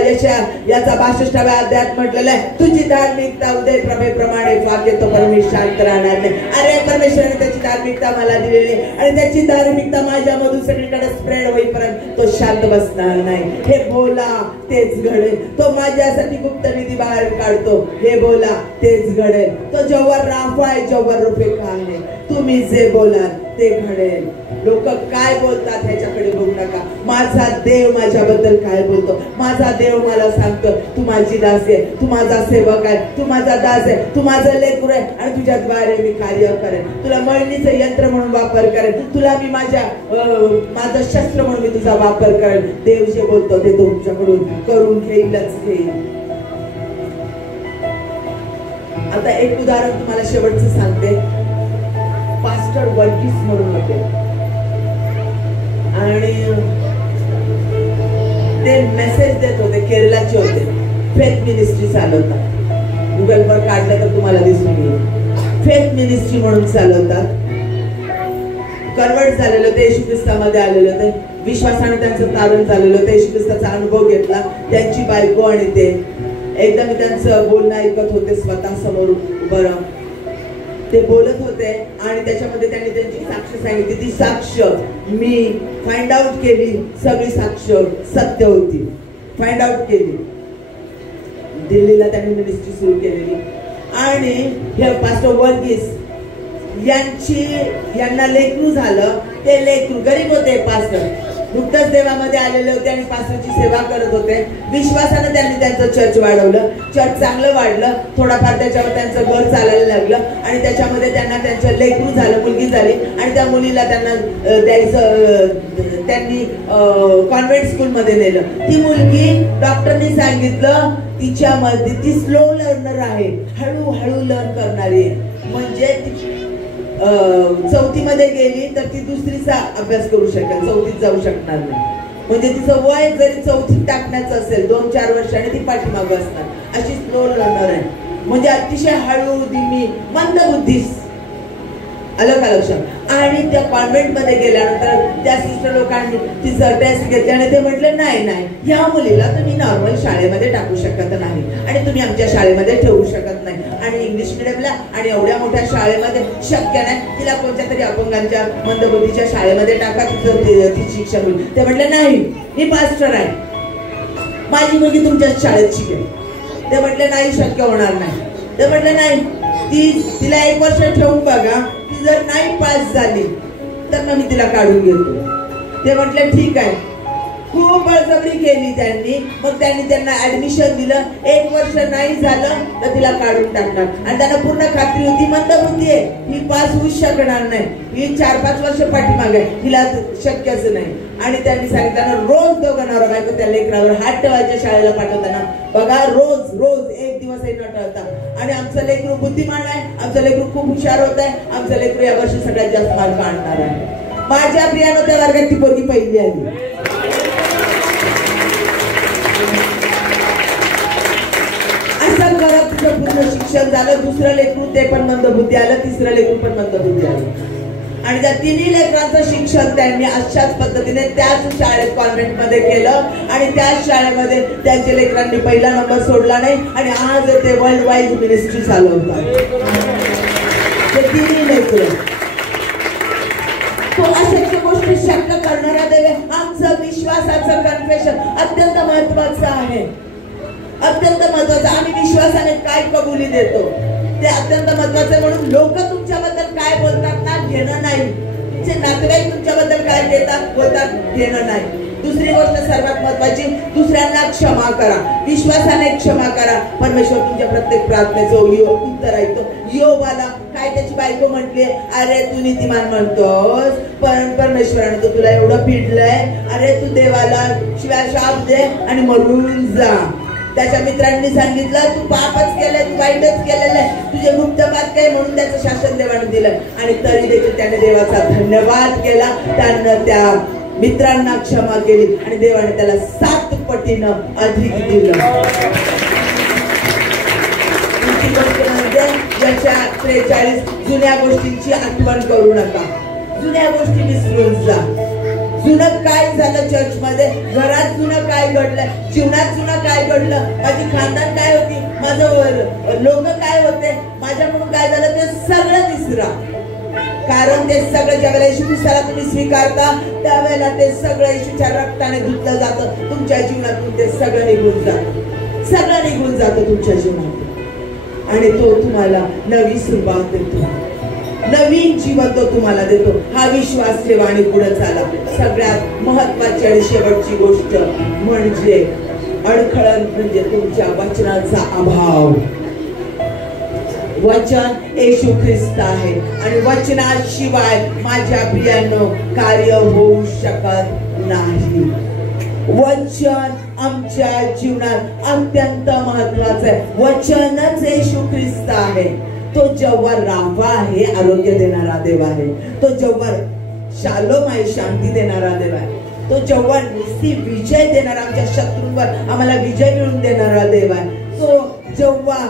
याचा 62व्या अध्यायात म्हटलेलं आहे, तुझी धार्मिकता उदय प्रभेप्रमाणे फाके तो परमेश्वर शांत राहणार नाही. अरे परमेश्वराने त्याची धार्मिकता मला दिलेली आणि त्याची धार्मिकता माझ्यामधून सगळीकडे स्प्रेड होईपर्यंत तो शांत बसणार नाही. हे बोला तेच घडेल. तो माझ्यासाठी गुप्त निधी बाहेर काढतो, हे बोला तेच घडेल. तो जवळ राफा आहे, जवळ रुफेका आहे. तुम्ही जे बोलाल ते घडेल. लोक काय बोलतात ह्याच्याकडे बघू नका. माझा देव माझ्याबद्दल काय बोलतो. माझा देव मला सांगतो तू माझी दास आहे, तू माझा सेवक आहे, तू माझा दास आहे, तू माझं लेकरू आहे आणि तुझ्याद्वारे मी कार्य करेन. तुला मळणीचं यंत्र म्हणून वापर करेन, तुला मी माझं शस्त्र म्हणून मी तुझा वापर करेन. देव जे बोलतो ते तुमच्याकडून करून घेईलच घेईल. आता एक उदाहरण तुम्हाला शेवटचं सांगते. पास्टर वर्गीस म्हणून होते आणि ते मेसेज देत होते, केरळाचे होते, फेथ मिनिस्ट्री चालवतात. गुगलवर काढलं तर तुम्हाला दिसून येईल. फेथ मिनिस्ट्री म्हणून चालवतात. कन्वर्ट झालेलं होते, येशू ख्रिस्तामध्ये आलेलं होते, विश्वासाने त्यांचं तारण चाललेलं होतं. येशू ख्रिस्ताचा अनुभव घेतला. त्यांची बायको आणि ते एकदम त्यांचं बोलणं ऐकत होते स्वतः समोर बरं ते बोलत होते आणि त्याच्यामध्ये त्यांनी त्यांची साक्ष सांगितली. ती साक्ष मी फाइंड आउट केली, सगळी साक्ष सत्य होती. फाइंड आउट केली. दिल्लीला त्यांनी मिनिस्ट्री सुरू केलेली आणि हे पास्टर वर्गीस यांना लेकरू झालं. ते लेकरू गरीब होते, पास्टर नुकतंच देवामध्ये आलेले होते आणि पास्टरची सेवा करत होते. विश्वासाने त्यांनी त्यांचं चर्च वाढवलं. चर्च चांगलं वाढलं. थोडाफार त्याच्यावर त्यांचं घर चालायला लागलं आणि त्याच्यामध्ये त्यांना त्यांचं लेकरू झालं, मुलगी झाली आणि त्या मुलीला त्यांना त्यांनी कॉन्व्हेंट स्कूलमध्ये नेलं. ती मुलगी डॉक्टरनी सांगितलं तिच्यामध्ये ती स्लो लर्नर आहे, हळूहळू लर्न करणारी आहे. म्हणजे चौथीमध्ये गेली तर ती दुसरीचा अभ्यास करू शकेल, चौथीत जाऊ शकणार नाही. म्हणजे तिचं वय जरी चौथीत टाकण्याचं असेल 2-4 वर्षांनी ती पाठीमागं असणार. अशी स्लो लर्नर आहे. म्हणजे अतिशय हळू धीमी मंद बुद्धीस. आलं का लक्षात? आणि त्या कॉन्व्हेंट मध्ये गेल्यानंतर त्या सिस्टर लोकांनी तिचं टेस्ट घेतली आणि ते म्हटले नाही नाही, या मुलीला तुम्ही नॉर्मल शाळेमध्ये टाकू शकत नाही आणि तुम्ही आमच्या शाळेमध्ये ठेवू शकत नाही आणि इंग्लिश मिडियमला आणि एवढ्या मोठ्या शाळेमध्ये शक्य नाही. तिला कोणत्या तरी अपंगांच्या मंदबुद्धीच्या शाळेमध्ये टाका, ती शिक्षण होईल. ते म्हटले नाही, मी पास्टर आहे, माझी मुलगी तुमच्याच शाळेत शिकेल. ते म्हटले नाही, शक्य होणार नाही. ते म्हटले नाही, तिला 1 वर्ष ठेवून बघा, ती जर नाही पास झाली तर मी तिला काढून घेतो. ते म्हटले ठीक आहे. खूप बळजबरी केली त्यांनी. मग त्यांनी त्यांना ऍडमिशन दिलं. 1 वर्ष नाही झालं तर तिला काढून टाकणार. आणि त्यांना पूर्ण खात्री होती, मंदबुद्धी आहे, ही पास होऊच शकणार नाही, ही 4-5 वर्ष पाठीमागे, हिला शक्यच नाही. आणि त्यांनी सांगितलं रोज दोघं नवरा बायको त्या लेकरावर हात ठेवायच्या शाळेला पाठवताना. बघा, रोज रोज एक दिवसही न टळता. आणि आमचं लेकरू बुद्धिमान आहे, आमचं लेकरू खूप हुशार होत आहे, आमचं लेकरू या वर्षी सगळ्यात जास्त मार्क आणणार आहे. माझ्या प्रियानं त्या वर्गात ती पोरगी पहिली आली. असं करत तुझं पूर्ण शिक्षण झालं. दुसरं लेकरू ते पण मंदबुद्धी आलं, तिसरं लेकरू पण मंदबुद्धी आलं. आणि त्या तिन्ही लेकरांचं शिक्षण त्यांनी अशाच पद्धतीने त्याच शाळेत कॉन्व्हेंटमध्ये केलं. आणि त्याच शाळेमध्ये त्यांच्या लेकरांनी पहिला नंबर सोडला नाही. आणि आज ते वर्ल्ड वाईड मिनिस्ट्री चालवतात ते तिन्ही लेकरं. तो अशक्य गोष्टी शक्य करणारा देव. आमचं विश्वासाचं कन्फेशन अत्यंत महत्वाचं आहे, अत्यंत महत्वाचं. आम्ही विश्वासाने काय कबुली देतो ते अत्यंत महत्वाचं. म्हणून लोक तुमच्याबद्दल काय बोलतात ना घेणं नाही, तुमचे नातेवाईक तुमच्याबद्दल काय बोलतात घेणं नाही. दुसरी गोष्ट सर्वात महत्वाची, दुसऱ्यांना क्षमा करा, विश्वासाने क्षमा करा. परमेश्वर तुमच्या प्रत्येक प्रार्थनेचं उत्तर ऐकतो. योबाला काय त्याची बायको म्हटली, अरे तू नीतिमान म्हणतोस पण परमेश्वराने तो तुला एवढं पिडलंय, अरे तू देवाला शिवाय शाप दे आणि मरून जा. त्याच्या मित्रांनी सांगितलं तू पापच केलंय, तू वाईटच केलेलं आहे, तुझे गुप्तपात काय, म्हणून त्याचं शासन देवाने दिलं. आणि तरी देखील त्याने देवाचा धन्यवाद केला. त्यानं त्या मित्रांना क्षमा केली आणि देवाने त्याला 7 पटीनं अधिक दिलं. याच्या 43 जुन्या गोष्टींची आठवण करू नका, जुन्या गोष्टी विसरून जा. जुनं काय झालं चर्च मध्ये, घरात जुनं काय घडलं, जीवनात जुनं काय घडलं, माझी खानदान काय होती, माझं लोक काय होते, माझ्याकडून काय झालं, ते सगळं विसरा. कारण ते सगळं ज्यावेळेला येशू ख्रिस्ताला तुम्ही स्वीकारता त्यावेळेला ते सगळं येशूच्या रक्ताने धुतलं जातं. तुमच्या जीवनातून ते सगळं निघून जातं, सगळं निघून जातं तुमच्या जीवनातून. आणि तो तुम्हाला नवी सुरुवात देतो, नवीन जीवन तो तुम्हाला देतो. हा विश्वास ठेवा आणि पुढे चाला. सगळ्यात महत्वाची आणि शेवटची गोष्ट म्हणजे अडखळण म्हणजे तुमच्या वचनाचा अभाव. वचन येशू ख्रिस्त आहे आणि वचनाशिवाय माझ्या प्रियांनो कार्य होऊ शकत नाही. वचन आमच्या जीवनात अत्यंत महत्वाचं आहे. वचनच येशू ख्रिस्त आहे. तो जेव्हा रावा आहे, आरोग्य देणारा देव आहे. तो जेव्हा शालोम आहे, शांती देणारा देव आहे. तो जेव्हा निस्ती विजय देणारा, आमच्या शत्रूंवर आम्हाला विजय मिळवून देणारा देव आहे. तो जेव्हा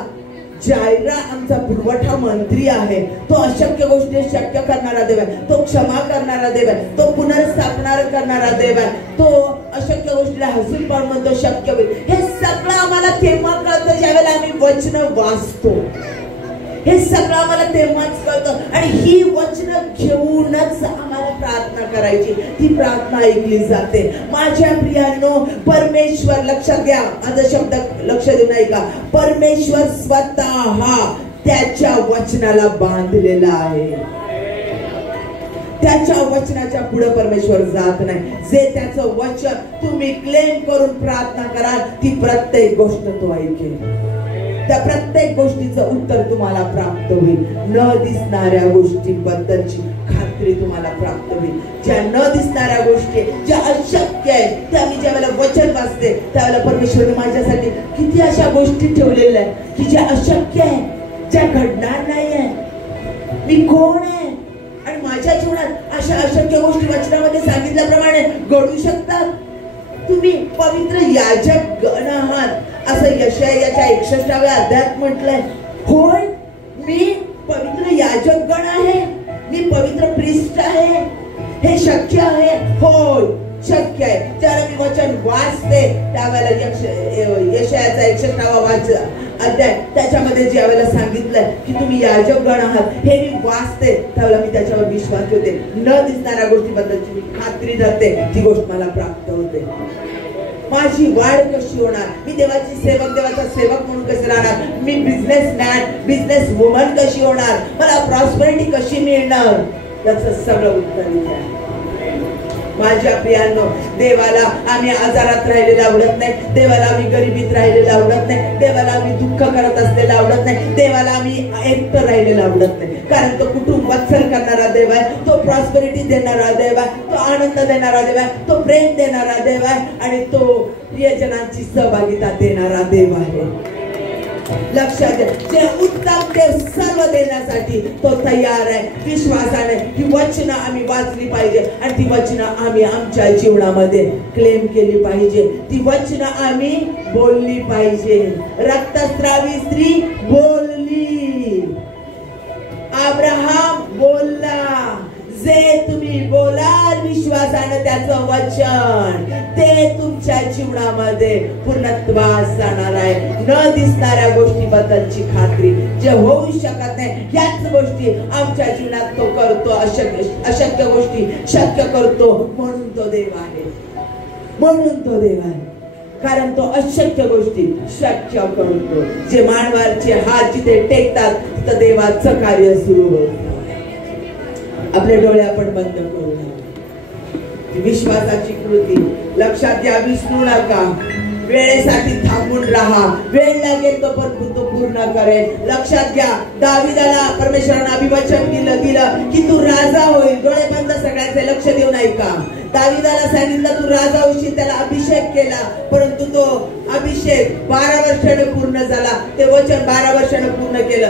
जायरा आमचा पुरवठा मंत्री आहे, तो अशक्य गोष्टी शक्य करणारा देव आहे. तो क्षमा करणारा देव आहे. तो पुनर्स्थापना करणारा देव आहे. तो अशक्य गोष्टीला हसून पाहून म्हणतो शक्य होईल. हे सगळं आम्हाला तेव्हा कळतं ज्यावेळेला आम्ही वचन वाचतो. हे सगळं आम्हाला तेव्हाच कळतं. आणि ही वचन घेऊनच आम्हाला प्रार्थना करायची, ती प्रार्थना ऐकली जाते. माझ्या प्रियांनो, परमेश्वर, लक्षात घ्या, माझा शब्द लक्ष देऊन ऐका. परमेश्वर स्वतः त्याच्या वचनाला बांधलेला आहे. त्याच्या वचनाच्या पुढे परमेश्वर जात नाही. जे त्याचं वचन तुम्ही क्लेम करून प्रार्थना कराल, ती प्रत्येक गोष्ट तो ऐकेल. त्या प्रत्येक गोष्टीचं उत्तर तुम्हाला प्राप्त होईल. न दिसणाऱ्या गोष्टींबद्दलची खात्री तुम्हाला प्राप्त होईल. ज्या न दिसणाऱ्या गोष्टी, ज्या अशक्य आहेत, त्या मी ज्या वेळेला वचन वाचते त्यावेळेला परमेश्वरने माझ्यासाठी किती अशा गोष्टी ठेवलेल्या आहेत की ज्या अशक्य आहेत, ज्या घडणार नाही आहे. मी कोण आहे आणि माझ्या जीवनात अशा अशक्य गोष्टी वचनामध्ये सांगितल्याप्रमाणे घडू शकतात. तुम्ही पवित्र याजक गण आहात असं यशायाच्या 61व्या अध्यायात म्हटलंय. होय, मी पवित्र याजक गण आहे, मी पवित्र प्रिस्ट आहे. हे शक्य आहे? होय, शक्य आहे. ज्याला मी वचन वाचते त्यावेळेला यशायाचा 61वा अध्याय त्याच्यामध्ये ज्या वेळेला सांगितलंय की तुम्ही याजक गण आहात, हे मी वाचते त्यावेळेला मी त्याच्यावर विश्वास ठेवते. न दिसणाऱ्या गोष्टीबद्दलची मी खात्री धरते, ती गोष्ट मला प्राप्त होते. माझी वाढ कशी होणार, मी देवाची सेवक, देवाचा सेवक म्हणून कसे राहणार, मी बिझनेसमॅन, बिझनेस वुमन कशी होणार, मला प्रॉस्पेरिटी कशी मिळणार, याचं सगळं उत्तर इथे आहे. माझ्या प्रियांनो, देवाला आम्ही आजारात राहिलेलं आवडत नाही, देवाला आम्ही गरिबीत राहिलेलं आवडत नाही, देवाला आम्ही दुःख करत असलेलं आवडत नाही, देवाला आम्ही एकटं राहिलेलं आवडत नाही. कारण तो कुटुंब वत्सल करणारा देव आहे, तो प्रॉस्पेरिटी देणारा देव आहे, तो आनंद देणारा देव आहे, तो प्रेम देणारा देव आहे आणि तो प्रियजनांची सहभागिता देणारा देव आहे. लक्षात घ्या, जे उत्तम ते सर्व देण्यासाठी तो तयार आहे. विश्वासाने ही वचनं आम्ही वाचली पाहिजे आणि ती वचनं आम्ही आमच्या जीवनामध्ये क्लेम केली पाहिजे. ती वचनं आम्ही बोलली पाहिजे. रक्तस्रावी स्त्री बोलली, अब्राहम बोलला. जे तुम्ही बोलाल विश्वासानं त्याचं वचन, ते तुमच्या जीवनामध्ये पूर्णत्वास जाणार आहे. न दिसणाऱ्या गोष्टीबद्दलची खात्री, जे होऊ शकत नाही याच गोष्टी आमच्या जीवनात तो करतो. अशक्य गोष्टी शक्य करतो. म्हणून तो देव आहे, म्हणून तो देव आहे. कारण तो अशक्य गोष्टी शक्य करतो. जे मानवाचे हात जिथे टेकतात तिथं देवाचं कार्य सुरू होतं. आपले डोळे आपण बंद करू. विश्वासाची कृती लक्षात घ्या, विसरू नका. वेळेसाठी थांबून राहा, वेळ लागेल तोपर्यंत तो पूर्ण करेल. लक्षात घ्या, दाविदाला परमेश्वराने अभिवचन दिलं की तू राजा होईल. डोळे बंद, सगळ्यांचे लक्ष देऊन ऐका. दाविदाला सांगितलं तू राजा होशील, त्याला अभिषेक केला, परंतु तो अभिषेक 12 वर्षाने पूर्ण झाला. ते वचन 12 वर्षाने पूर्ण केलं.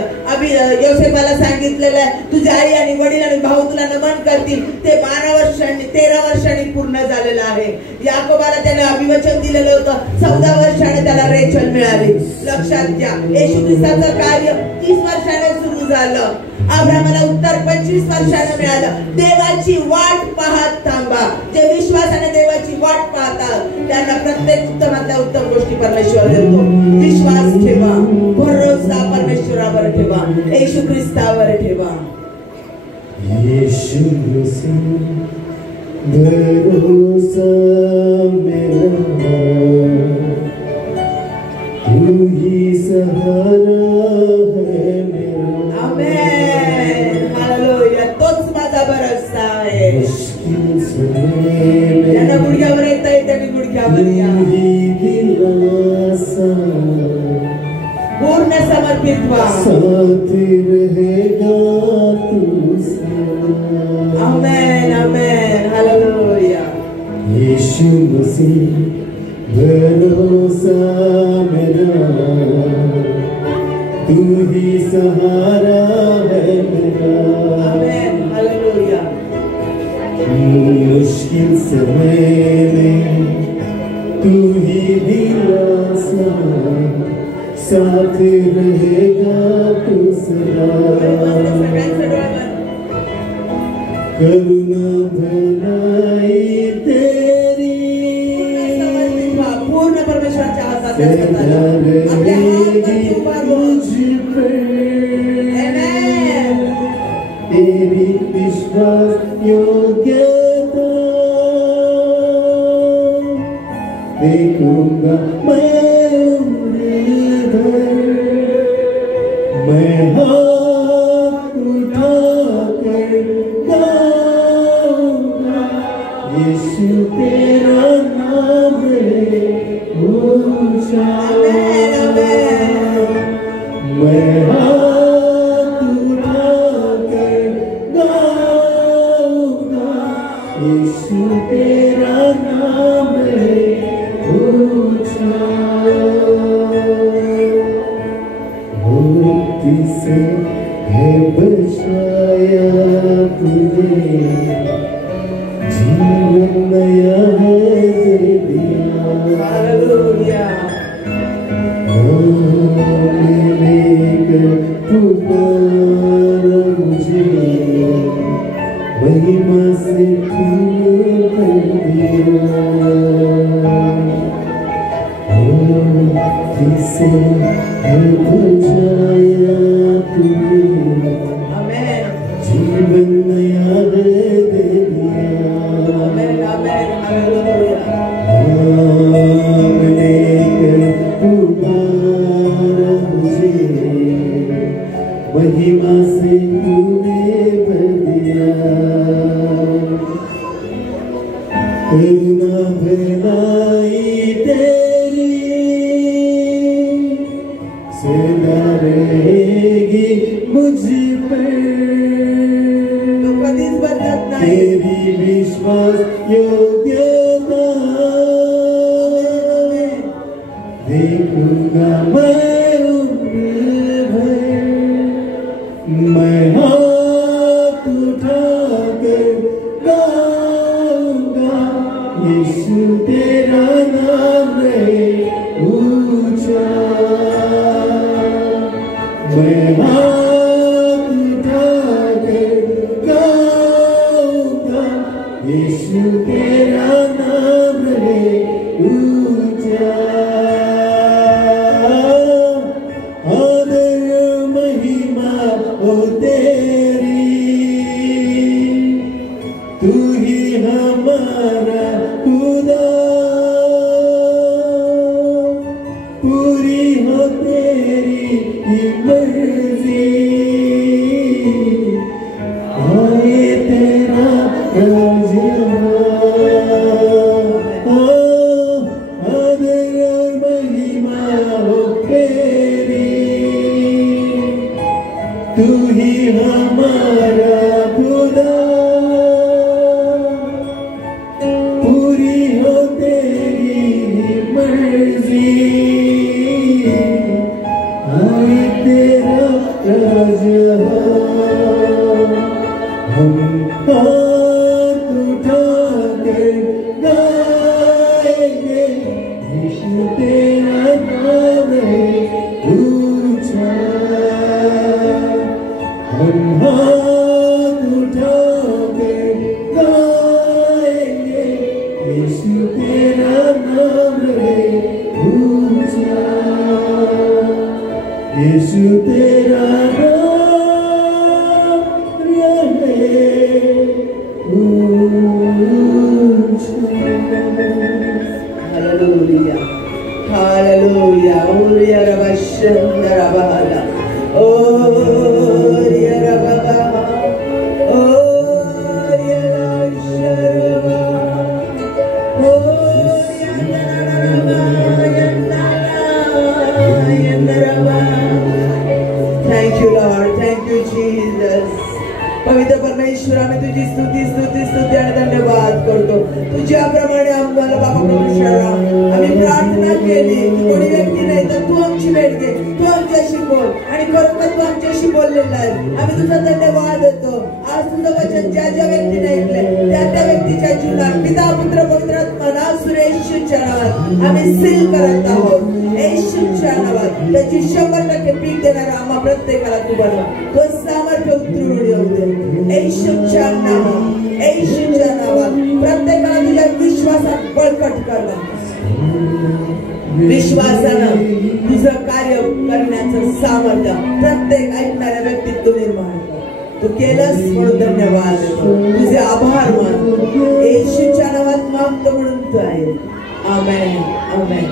योसेफाला सांगितलेलं आहे तुझी आई आणि वडील आणि भाऊ तुला नमन करतील, ते 12 वर्षांनी 13 वर्षांनी पूर्ण झालेलं आहे. याकोबाला त्याने अभिवचन दिलेलं होतं, 14 वर्षाने त्याला रेचल मिळाली. लक्षात घ्या, येशू ख्रिस्ताचं कार्य 30 वर्षाने सुरू झालं. अब्राहमाला उत्तर 25 वर्षाने मिळालं. देवाची वाट पाहत थांबा. जे विश्वासाने देवाची वाट पाहतात त्यांना प्रत्येक उत्तमातल्या उत्तम गोष्टी परमेश्वर देतो. विश्वास ठेवा, भरोसा परमेश्वरावर ठेवा, येशू ख्रिस्तावर ठेवा. यीशु मसीह भरोसा मेरा, तू ही सहारा है मेरा. आमेन, हालेलुया. तोच माझा भरोसा आहे. मुश्किल समय ज्यांना गुडघ्यावर येता येत त्यांनी गुडघ्यावर या. पूर्ण समर्पित व्हा. साथ रहेगा तू. आमेन, आमेन, हालेलुया. यीशु मसीह भरोसा मेरा, तू ही सहारा है मेरा. आमेन, हालेलुया. मुश्किल समय में तू ही दिलासा, साथ रहेगा तू सदा. करुणा भलाई तेरी पूर्ण परमेश्वराच्या हातात तेरी विश्वास योग्यता देखूंगा मैं उम्र भर. मैं हाथ उठाकर गाऊंगा, यीशु तेरा नाम है ऊंचा. मैं हाथ उठाकर गाऊंगा, यीशु तेरा नाम है ऊंचा. मुक्ति से है बचाया तुझे, जीवन नया है दे दिया. हालेलुया. लेकर पुकारा मुझे, महिमा से तूने भर दिया. किसे है बचाया तूने, जीवन नया दे दिया. आमेन, आमेन, हालेलुया. करुणा भलाई तेरी सदा रहेगी मुझ पर, तो कधीच बदलत नाही. तेरी विश्वास योग्यता देखूंगा मैं उम्र भर, मैं हाथ उठाकर गाऊंगा यीशु तेरा नाम रहे ऊंचा, मैं हाथ उठाकर गाऊंगा यीशु तेरा नाम रहे ऊंचा। आदर महिमा ओ तेरी, तू ही हमारा खुदा, पूरी हो तेरी मर्जी, आए तेरा राज। आदर महिमा हो तेरी, तू ही हमारा खुदा, पूरी हो तेरी मर्जी, आए तेरा राज। हम हाथ उठाकर गाएंगे यीशु तेरा नाम है ऊंचा, हम हाथ उठाकर गाएंगे यीशु तेरा नाम है ऊंचा, यीशु तेरा नाम रहे ऊंचा। Hallelujah, hallelujah. ओरिया रबा शंदरा बहाला, ओरिया रबा, ओरिया शरबा, ओरिया रबा. Thank you Lord, thank you Jesus. पवित्र परमेश्वर, आम्ही तुझी स्तुती स्तुती स्तुती आणि धन्यवाद करतो. तुझ्याप्रमाणे आम्हाला बाबाकडून शाळा आम्ही प्रार्थना केली. कोणी व्यक्ती नाही तर तू आमची भेट घे, तू आमच्याशी बोल आणि खरोखर तू आमच्याशी बोललेला आहे. आम्ही तुझा धन्यवाद देतो. आज तुझं वचन ज्या ज्या व्यक्तीने ऐकले त्या त्या व्यक्तीच्या जीवनात पिता पुत्र पवित्र आत्मा नासुर येशूच्या नावात आम्ही सील करत आहोत. येशूच्या नावात त्याची 100% पीक देणारा आम्हा प्रत्येकाला तू बनव. तो सामर्थ्य उतरून येऊ दे. येशूच्या नावात, येशूच्या नावात प्रत्येकाला तुझ्या विश्वासात बळकट कर. विश्वासानं तुझं कार्य करण्याचं सामर्थ्य प्रत्येक ऐकणाऱ्या व्यक्तीत तू निर्माण कर. तू केलंस म्हणून धन्यवाद देतो. तुझे आभार मानतो. येशूच्या नावात मागतो म्हणून तू आहे. आमेन, आमेन.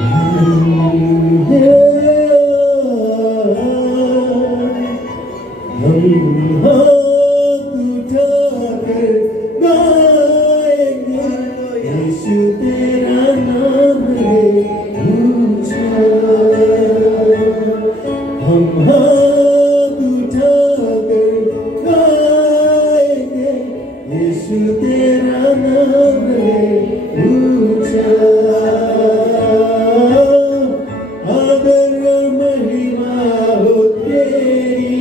यीशु तेरा नाम है ऊंचा, हम हाथ उठाकर गाएंगे यीशु तेरा नाम है ऊंचा, आदर महिमा हो तेरी,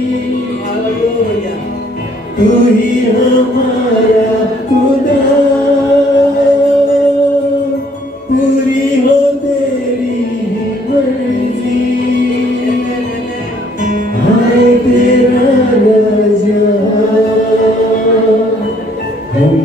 तू ही हमारा खुदा, पूरी हो तेरी मर्जी, आए तेरा राज। हम